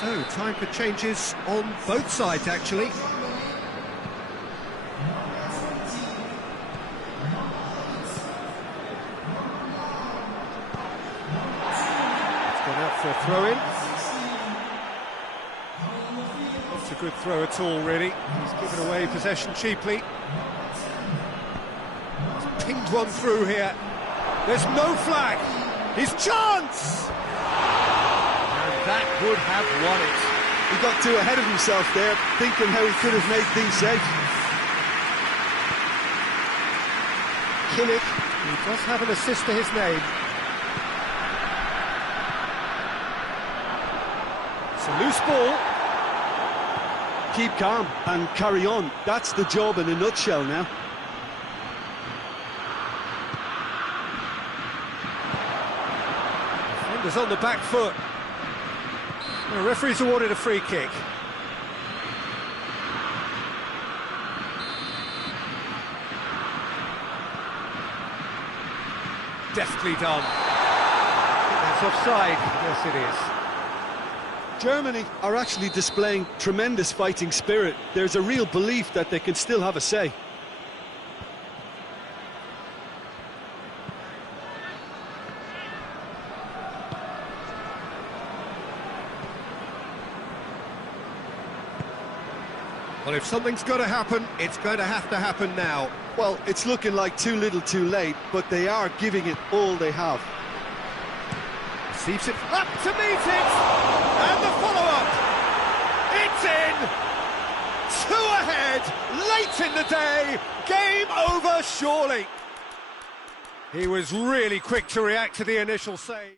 So, time for changes on both sides, actually. It's gone out for a throw-in. Not a good throw at all, really. He's given away possession cheaply. He's pinged one through here. There's no flag. His chance! And that would have won it. He got too ahead of himself there, thinking how he could have made things safe. Kimmich, he does have an assist to his name. It's a loose ball. Keep calm and carry on. That's the job in a nutshell now. Defender's on the back foot. The referee's awarded a free kick. Deftly done. That's offside. Yes, it is. Germany are actually displaying tremendous fighting spirit. There's a real belief that they can still have a say. Well, if something's got to happen, it's going to happen now. Well, it's looking like too little too late, but they are giving it all they have. Seeps it up to meet it! And the follow-up! It's in! 2 ahead, late in the day, game over surely. He was really quick to react to the initial save.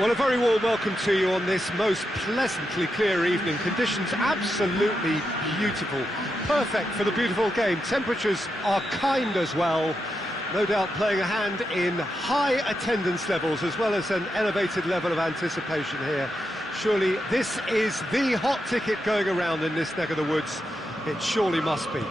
Well, a very warm welcome to you on this most pleasantly clear evening. Conditions absolutely beautiful. Perfect for the beautiful game. Temperatures are kind as well. No doubt playing a hand in high attendance levels as well as an elevated level of anticipation here. Surely this is the hot ticket going around in this neck of the woods. It surely must be.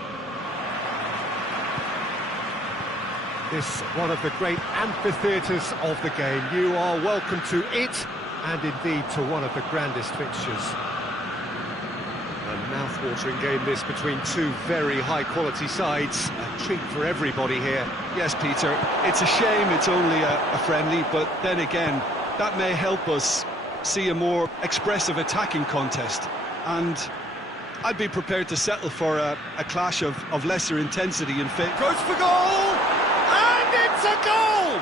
This one of the great amphitheatres of the game. You are welcome to it, and indeed to one of the grandest fixtures. A mouth-watering game this between two very high-quality sides. A treat for everybody here. Yes, Peter, it's a shame it's only a friendly, but then again, that may help us see a more expressive attacking contest. And I'd be prepared to settle for a clash of lesser intensity and fit. Goes for goal! And it's a goal!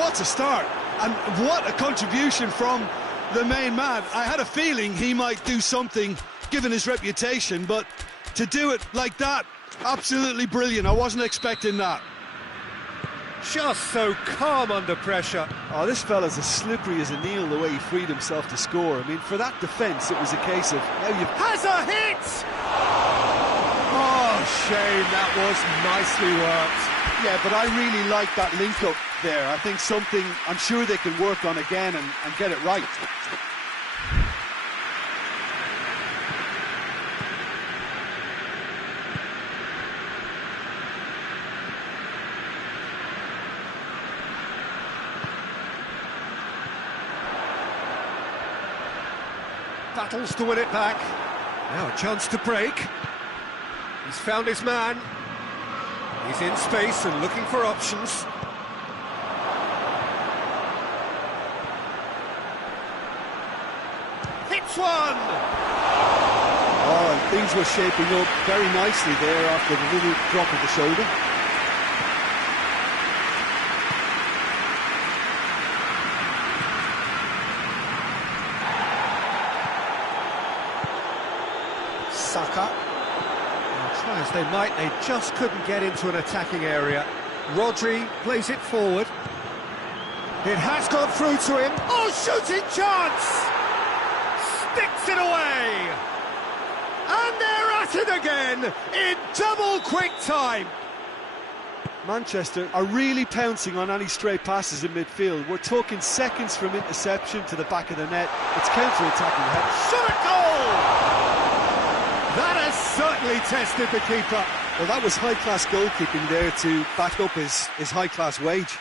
What a start, and what a contribution from the main man. I had a feeling he might do something, given his reputation, but to do it like that, absolutely brilliant. I wasn't expecting that. Just so calm under pressure. Oh, this fella's as slippery as a needle, the way he freed himself to score. I mean, for that defence, it was a case of how you... Has a hit! Oh, shame, that was nicely worked. Yeah, but I really like that link-up there. I think something I'm sure they can work on again and get it right. Battles to win it back. Now a chance to break. He's found his man. He's in space and looking for options. Hits one! Oh, and things were shaping up very nicely there after the little drop of the shoulder. Saka. Try as they might, they just couldn't get into an attacking area. Rodri plays it forward. It has gone through to him. Oh, shooting chance! Sticks it away! And they're at it again in double quick time. Manchester are really pouncing on any stray passes in midfield. We're talking seconds from interception to the back of the net. It's counter-attacking. Shot a goal! That has certainly tested the keeper. Well, that was high-class goalkeeping there to back up his high-class wage.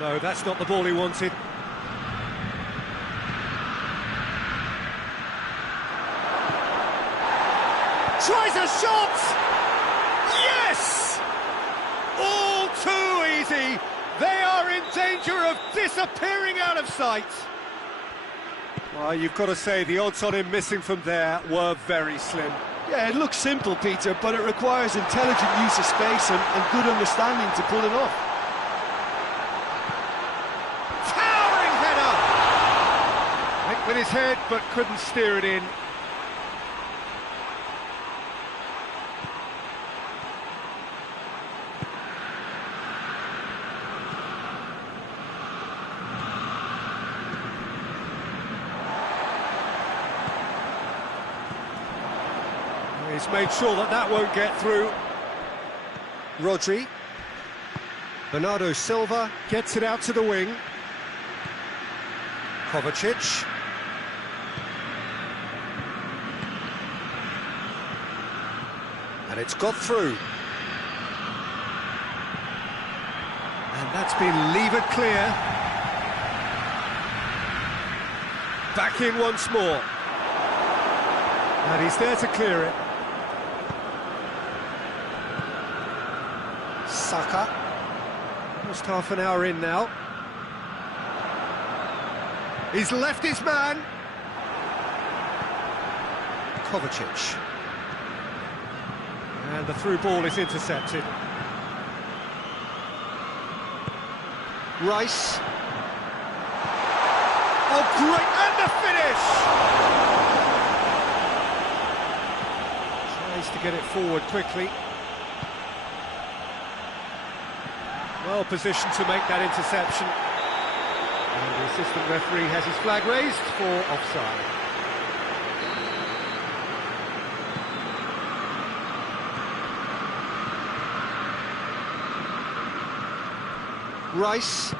No, that's not the ball he wanted. Tries a shot! Yes! All too easy. They are in danger of disappearing out of sight. Well, you've got to say the odds on him missing from there were very slim. Yeah, it looks simple, Peter, but it requires intelligent use of space and good understanding to pull it off. With his head, but couldn't steer it in. He's made sure that that won't get through. Rodri. Bernardo Silva gets it out to the wing. Kovacic. And it's got through. And that's been levered clear. Back in once more. And he's there to clear it. Saka. Almost half an hour in now. He's left his man. Kovacic. And the through ball is intercepted. Rice. Oh, great! And the finish! Tries to get it forward quickly. Well positioned to make that interception. And the assistant referee has his flag raised for offside. Rice.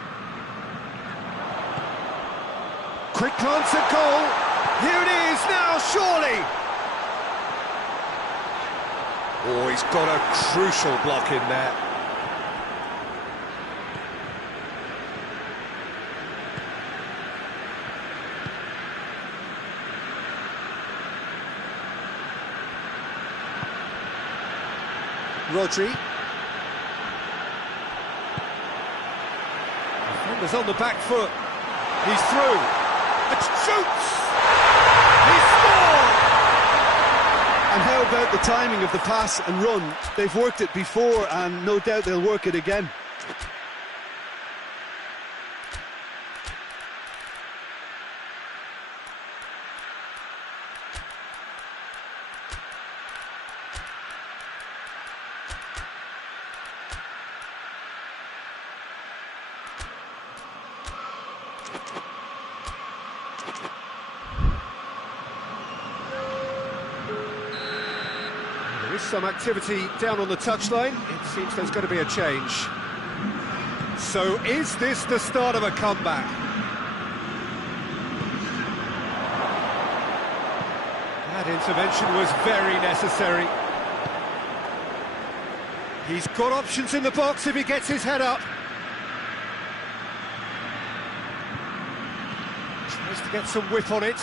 Quick glance at goal. Here it is now, surely. Oh, he's got a crucial block in there. Rodri. Defender's on the back foot. He's through. It shoots! He scored! And how about the timing of the pass and run? They've worked it before and no doubt they'll work it again. There is some activity down on the touchline. It seems there's going to be a change. So is this the start of a comeback? That intervention was very necessary. He's got options in the box if he gets his head up. Tries to get some whip on it.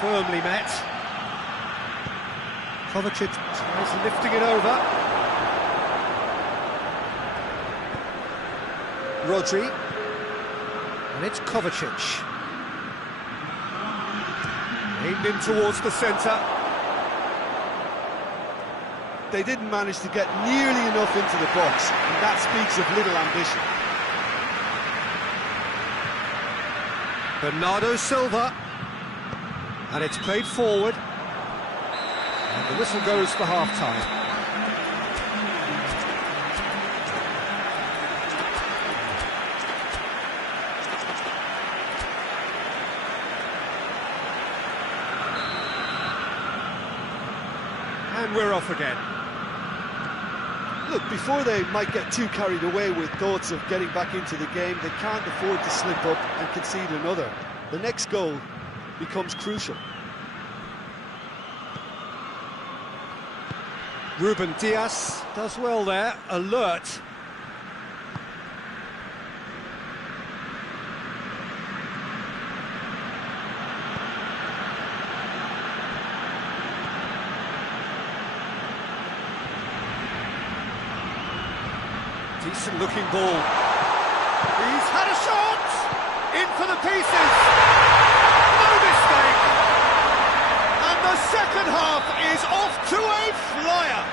Firmly met. Kovacic tries lifting it over. Rodri. And it's Kovacic. Aimed in towards the centre. They didn't manage to get nearly enough into the box, and that speaks of little ambition. Bernardo Silva. And it's played forward. And the whistle goes for half-time. And we're off again. Look, before they might get too carried away with thoughts of getting back into the game, they can't afford to slip up and concede another. The next goal becomes crucial. Ruben Dias does well there, alert. Decent looking ball. He's had a shot! In for the pieces! No mistake! And the second half is off to a flyer!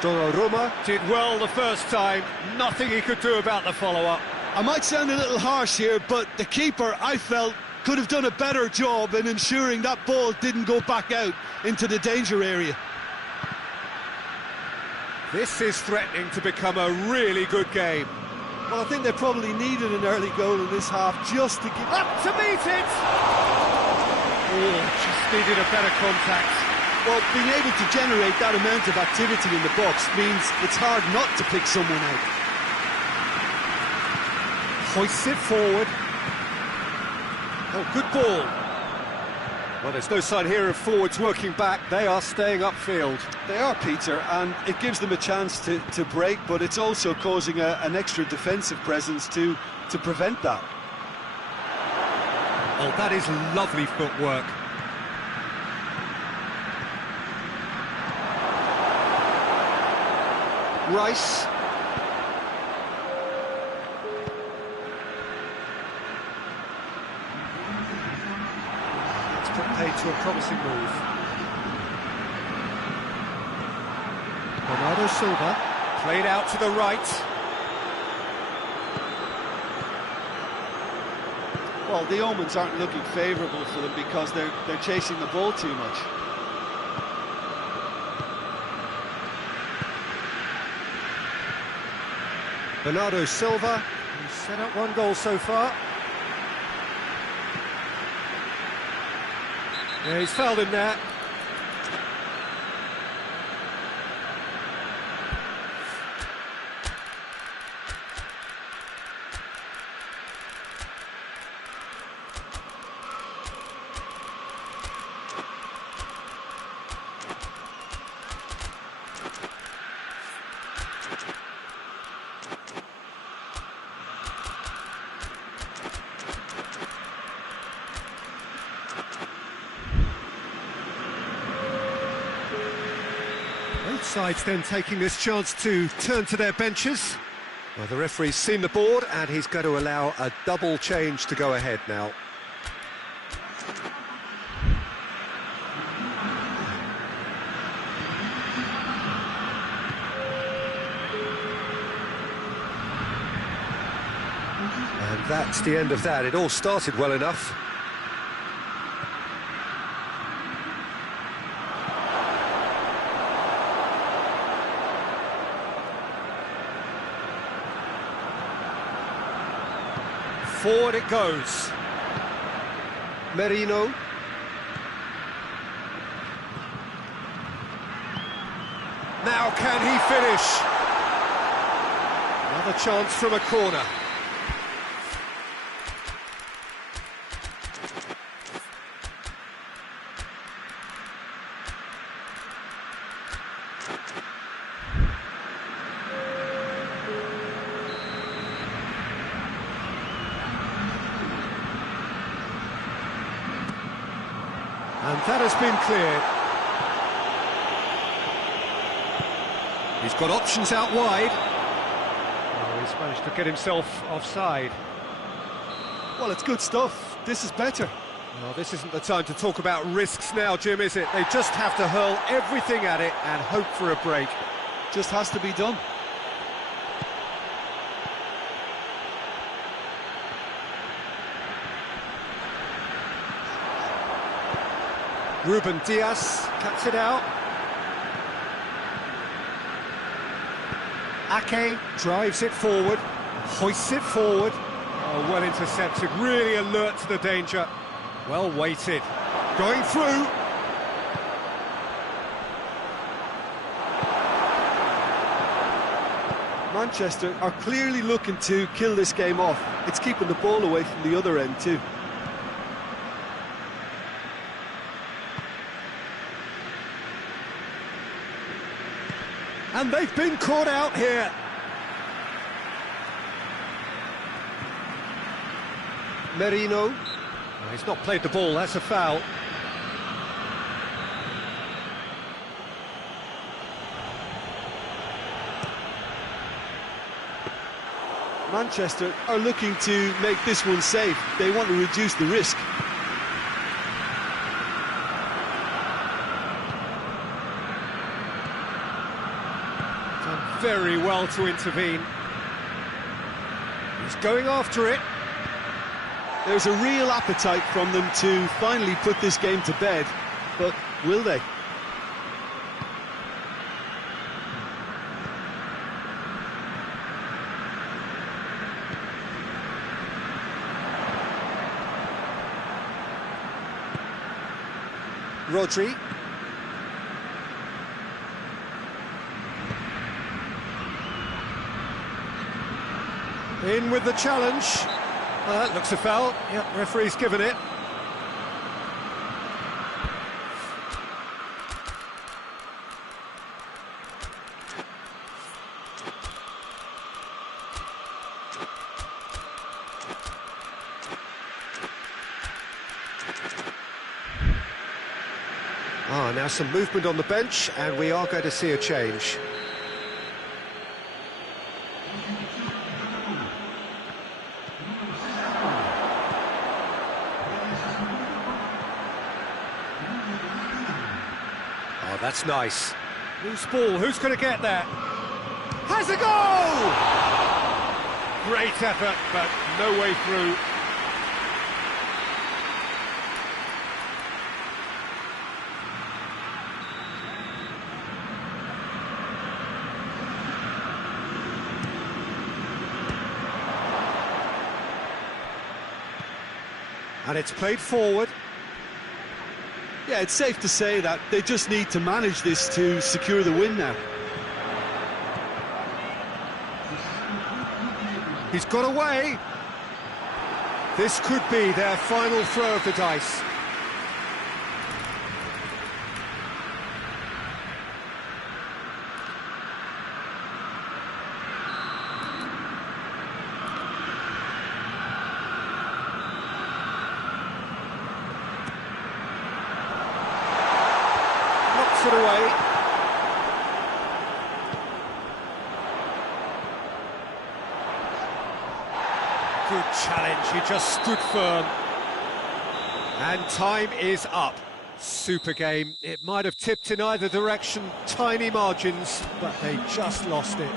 Donnarumma did well the first time. Nothing he could do about the follow-up. I might sound a little harsh here, but the keeper, I felt, could have done a better job in ensuring that ball didn't go back out into the danger area. This is threatening to become a really good game. Well, I think they probably needed an early goal in this half just to give... Up to meet it! Oh, just needed a better contact. Well, being able to generate that amount of activity in the box means it's hard not to pick someone out. Hoists it forward. Oh, good ball. Well, there's no sign here of forwards working back. They are staying upfield. They are, Peter, and it gives them a chance to break, but it's also causing an extra defensive presence to prevent that. Oh, that is lovely footwork. Rice. Paid to a promising move. Bernardo Silva played out to the right. Well, the omens aren't looking favourable for them because they're chasing the ball too much. Bernardo Silva, who's set up one goal so far. Yeah, he's fouled him there. Both sides then taking this chance to turn to their benches. Well, the referee's seen the board and he's going to allow a double change to go ahead now. And that's the end of that. It all started well enough. Forward it goes. Merino. Now can he finish? Another chance from a corner. And that has been cleared. He's got options out wide. Oh, he's managed to get himself offside. Well, it's good stuff. This is better. Well, this isn't the time to talk about risks now, Jim, is it? They just have to hurl everything at it and hope for a break. Just has to be done. Ruben Diaz cuts it out. Ake drives it forward, hoists it forward. Oh, well intercepted, really alert to the danger. Well weighted. Going through. Manchester are clearly looking to kill this game off. It's keeping the ball away from the other end too. And they've been caught out here. Merino. Oh, he's not played the ball, that's a foul. Manchester are looking to make this one safe. They want to reduce the risk. Done very well to intervene. He's going after it. There's a real appetite from them to finally put this game to bed, but will they? Rodri. In with the challenge. That looks a foul. Yep, referee's given it. Now some movement on the bench, and we are going to see a change. Oh, that's nice. Loose ball, who's going to get that? Has a goal! Great effort, but no way through. And it's played forward. Yeah, it's safe to say that they just need to manage this to secure the win now. He's got away. This could be their final throw of the dice. It away. Good challenge, he just stood firm. And time is up. Super game. It might have tipped in either direction, tiny margins, but they just lost it.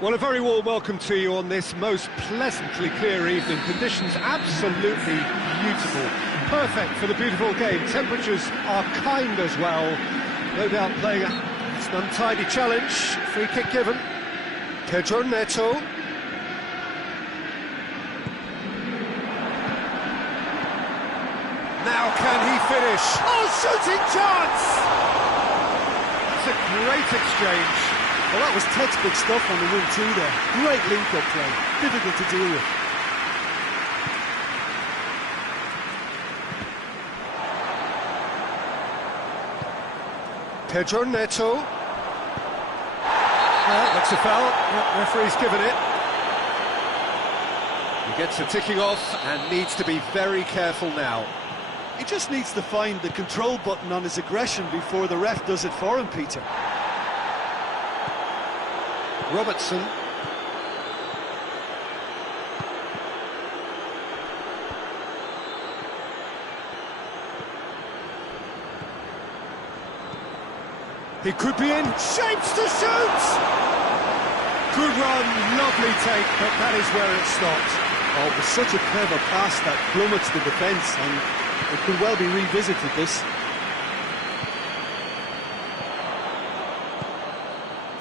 Well, a very warm welcome to you on this most pleasantly clear evening. Conditions absolutely beautiful. Perfect for the beautiful game. Temperatures are kind as well. No doubt playing it's an untidy challenge. Free kick given. Pedro Neto. Now can he finish? Oh, shooting chance! That's a great exchange. Well, that was textbook stuff on the 1-2 there. Great link-up play. Difficult to deal with. Pedro Neto. Well, that's a foul. The referee's given it. He gets the ticking off and needs to be very careful now. He just needs to find the control button on his aggression before the ref does it for him, Peter. Robertson. He could be in. Shapes to shoot! Good run, lovely take, but that is where it stopped. Oh, it was such a clever pass that plummets the defence, and it could well be revisited, this.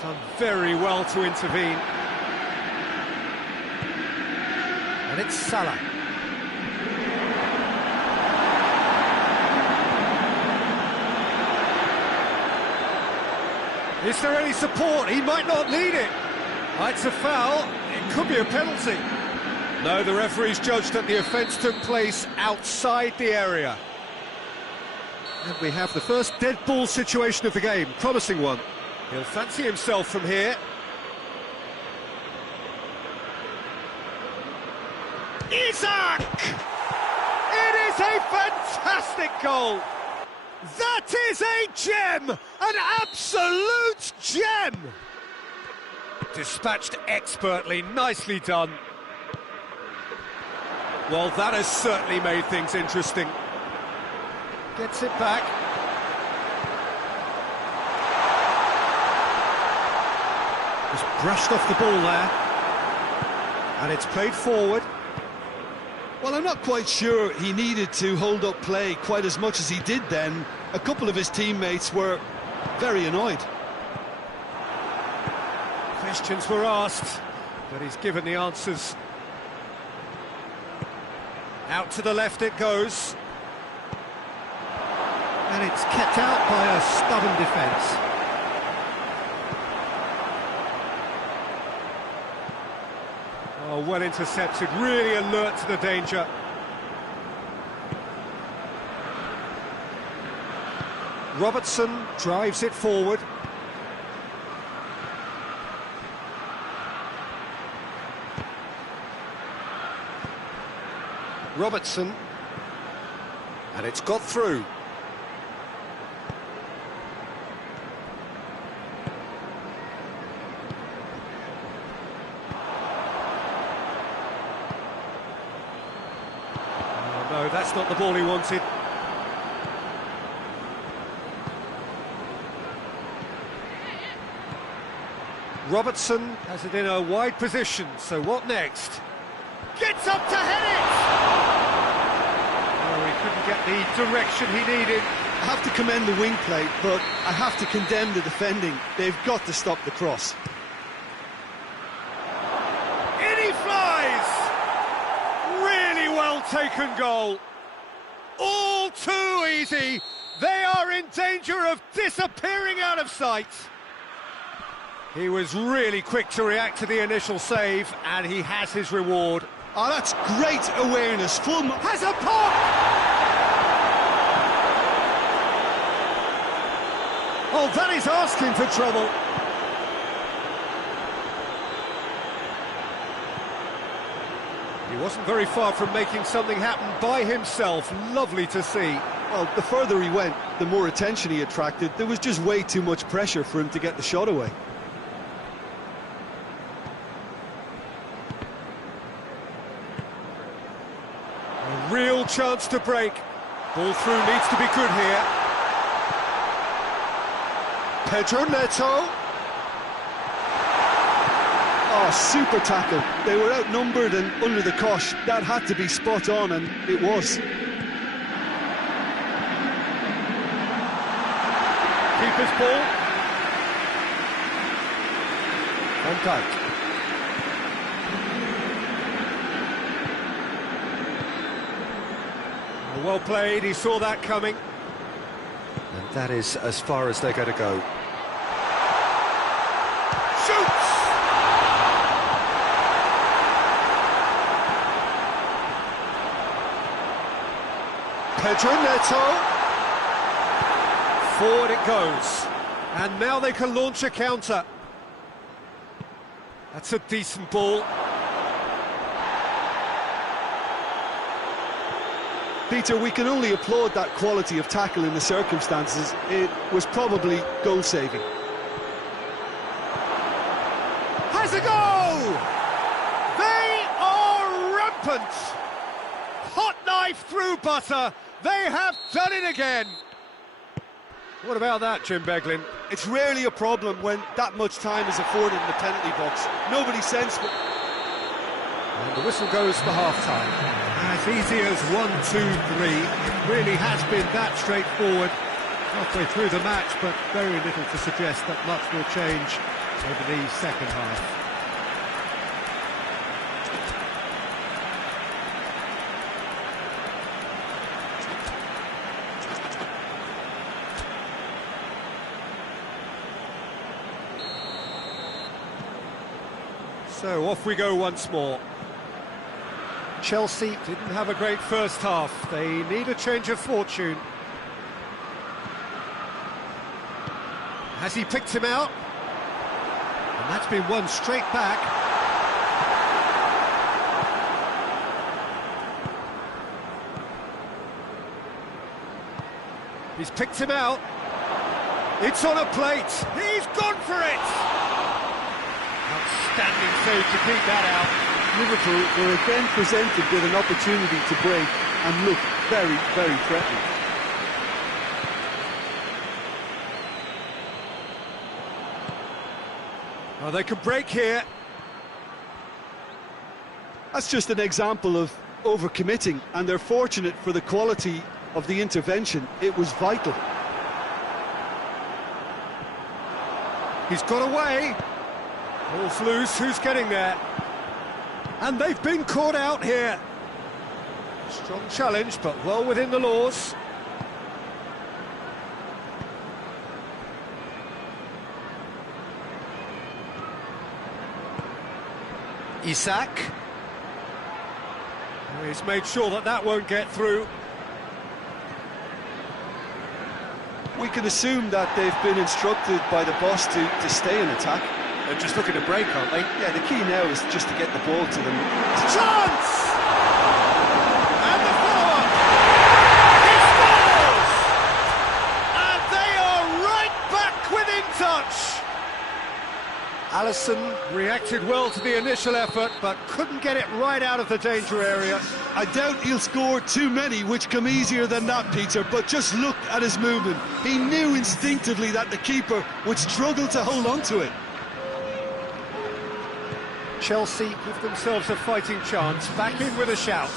Done very well to intervene. And it's Salah. Is there any support? He might not need it. It's a foul. It could be a penalty. No, the referee's judged that the offence took place outside the area. And we have the first dead ball situation of the game. Promising one. He'll fancy himself from here. Isaac! It is a fantastic goal! That is a gem! An absolute gem! Dispatched expertly, nicely done. Well, that has certainly made things interesting. Gets it back. Just brushed off the ball there. And it's played forward. Well, I'm not quite sure he needed to hold up play quite as much as he did then. A couple of his teammates were very annoyed. Questions were asked, but he's given the answers. Out to the left it goes. And it's kept out by a stubborn defence. Oh, well intercepted, really alert to the danger. Robertson drives it forward. Robertson. And it's got through. No, that's not the ball he wanted. Robertson has it in a wide position, so what next? Gets up to head it! Oh, he couldn't get the direction he needed. I have to commend the wing play, but I have to condemn the defending. They've got to stop the cross. In he flies! Really well taken goal. All too easy. They are in danger of disappearing out of sight. He was really quick to react to the initial save, and he has his reward. Oh, that's great awareness. Has a pop! Oh, that is asking for trouble. He wasn't very far from making something happen by himself. Lovely to see. Well, the further he went, the more attention he attracted. There was just way too much pressure for him to get the shot away. A real chance to break. Ball through needs to be good here. Pedro Neto. Oh, super tackle. They were outnumbered and under the cosh. That had to be spot on, and it was. Keeper's ball. Van Dijk. Well played, he saw that coming. And that is as far as they're going to go. Shoots! Pedro Neto. Forward it goes. And now they can launch a counter. That's a decent ball. Peter, we can only applaud that quality of tackle in the circumstances. It was probably goal-saving. Has a go! They are rampant! Hot knife through butter. They have done it again. What about that, Jim Beglin? It's rarely a problem when that much time is afforded in the penalty box. Nobody sensible. And the whistle goes for half-time. As easy as 1, 2, 3. It really has been that straightforward halfway through the match, but very little to suggest that much will change over the second half. So off we go once more. Chelsea didn't have a great first half. They need a change of fortune. Has he picked him out? And that's been won straight back. He's picked him out. It's on a plate. He's gone for it. Outstanding save to keep that out. Liverpool were again presented with an opportunity to break and look very, very threatening. Oh, they can break here. That's just an example of overcommitting, and they're fortunate for the quality of the intervention. It was vital. He's got away. Ball's loose, who's getting there? And they've been caught out here. Strong challenge, but well within the laws. Isak. Oh, he's made sure that that won't get through. We can assume that they've been instructed by the boss to stay in attack. They're just looking to break, aren't they? Yeah, the key now is just to get the ball to them. Chance! And the follow-up! He scores! And they are right back within touch! Alisson reacted well to the initial effort, but couldn't get it right out of the danger area. I doubt he'll score too many, which come easier than that, Peter, but just look at his movement. He knew instinctively that the keeper would struggle to hold on to it. Chelsea give themselves a fighting chance, back in with a shout.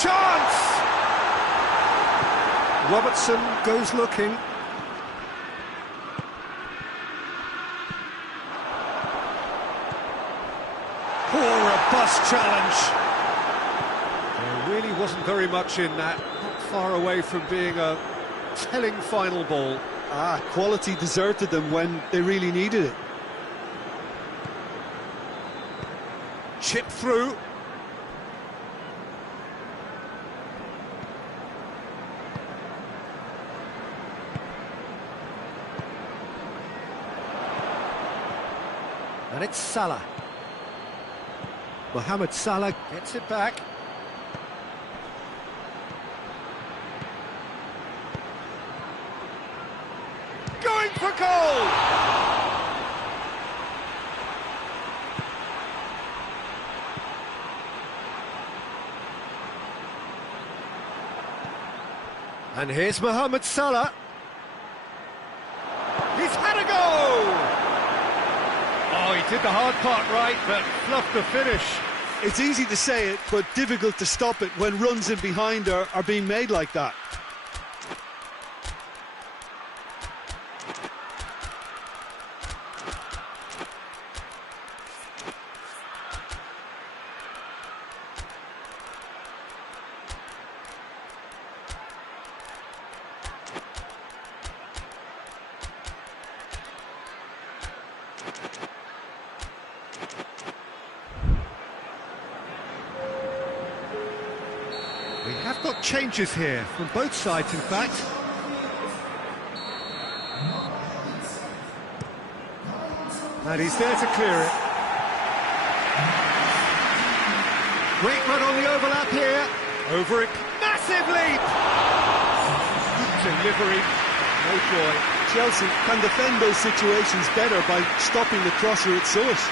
Chance! Robertson goes looking. Poor robust challenge. There really wasn't very much in that, not far away from being a telling final ball. Quality deserted them when they really needed it. Chip through. And it's Salah. Mohamed Salah gets it back. Going for goal! And here's Mohamed Salah. He's He's had a go! Oh, he did the hard part right, but fluffed the finish. It's easy to say it, but difficult to stop it when runs in behind are being made like that. We have got changes here, from both sides in fact. And he's there to clear it. Great run on the overlap here. Over it, massive leap! Delivery, no joy. Chelsea can defend those situations better by stopping the crosser at source.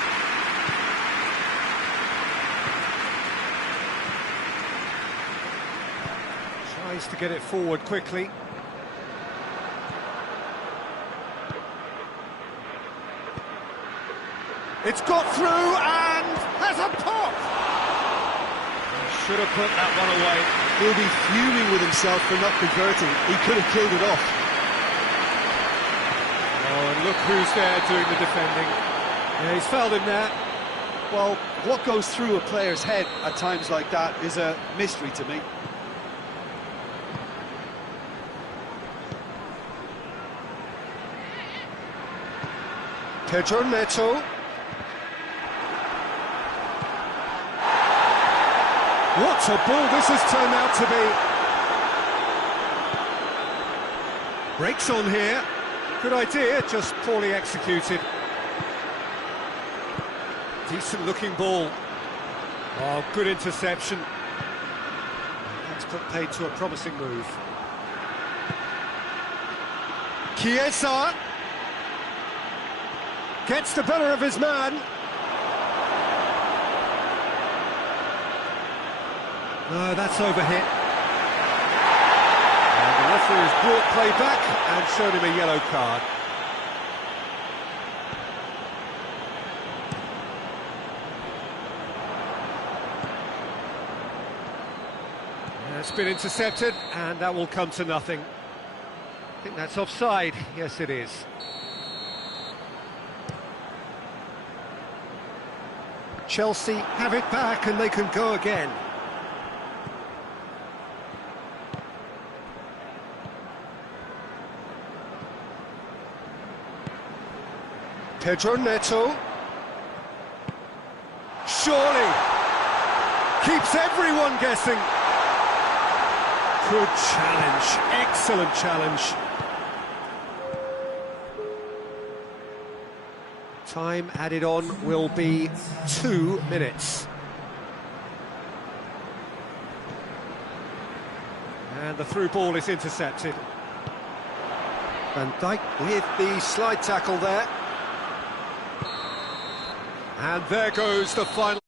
Tries to get it forward quickly. It's got through and has a pop! Should have put that one away. He'll be fuming with himself for not converting. He could have killed it off. Oh, and look who's there doing the defending. Yeah, he's fouled him there. Well, what goes through a player's head at times like that is a mystery to me. Pedro Neto. What a ball this has turned out to be. Breaks on here. Good idea, just poorly executed. Decent looking ball. Oh, good interception. That's put paid to a promising move. Chiesa gets the better of his man. No, that's overhit. And the referee has brought play back and showed him a yellow card. It's been intercepted, and that will come to nothing. I think that's offside. Yes, it is. Chelsea have it back, and they can go again. Pedro Neto. Surely. Keeps everyone guessing. Good challenge. Excellent challenge. Time added on will be 2 minutes. And the through ball is intercepted. Van Dijk with the slide tackle there. And there goes the final.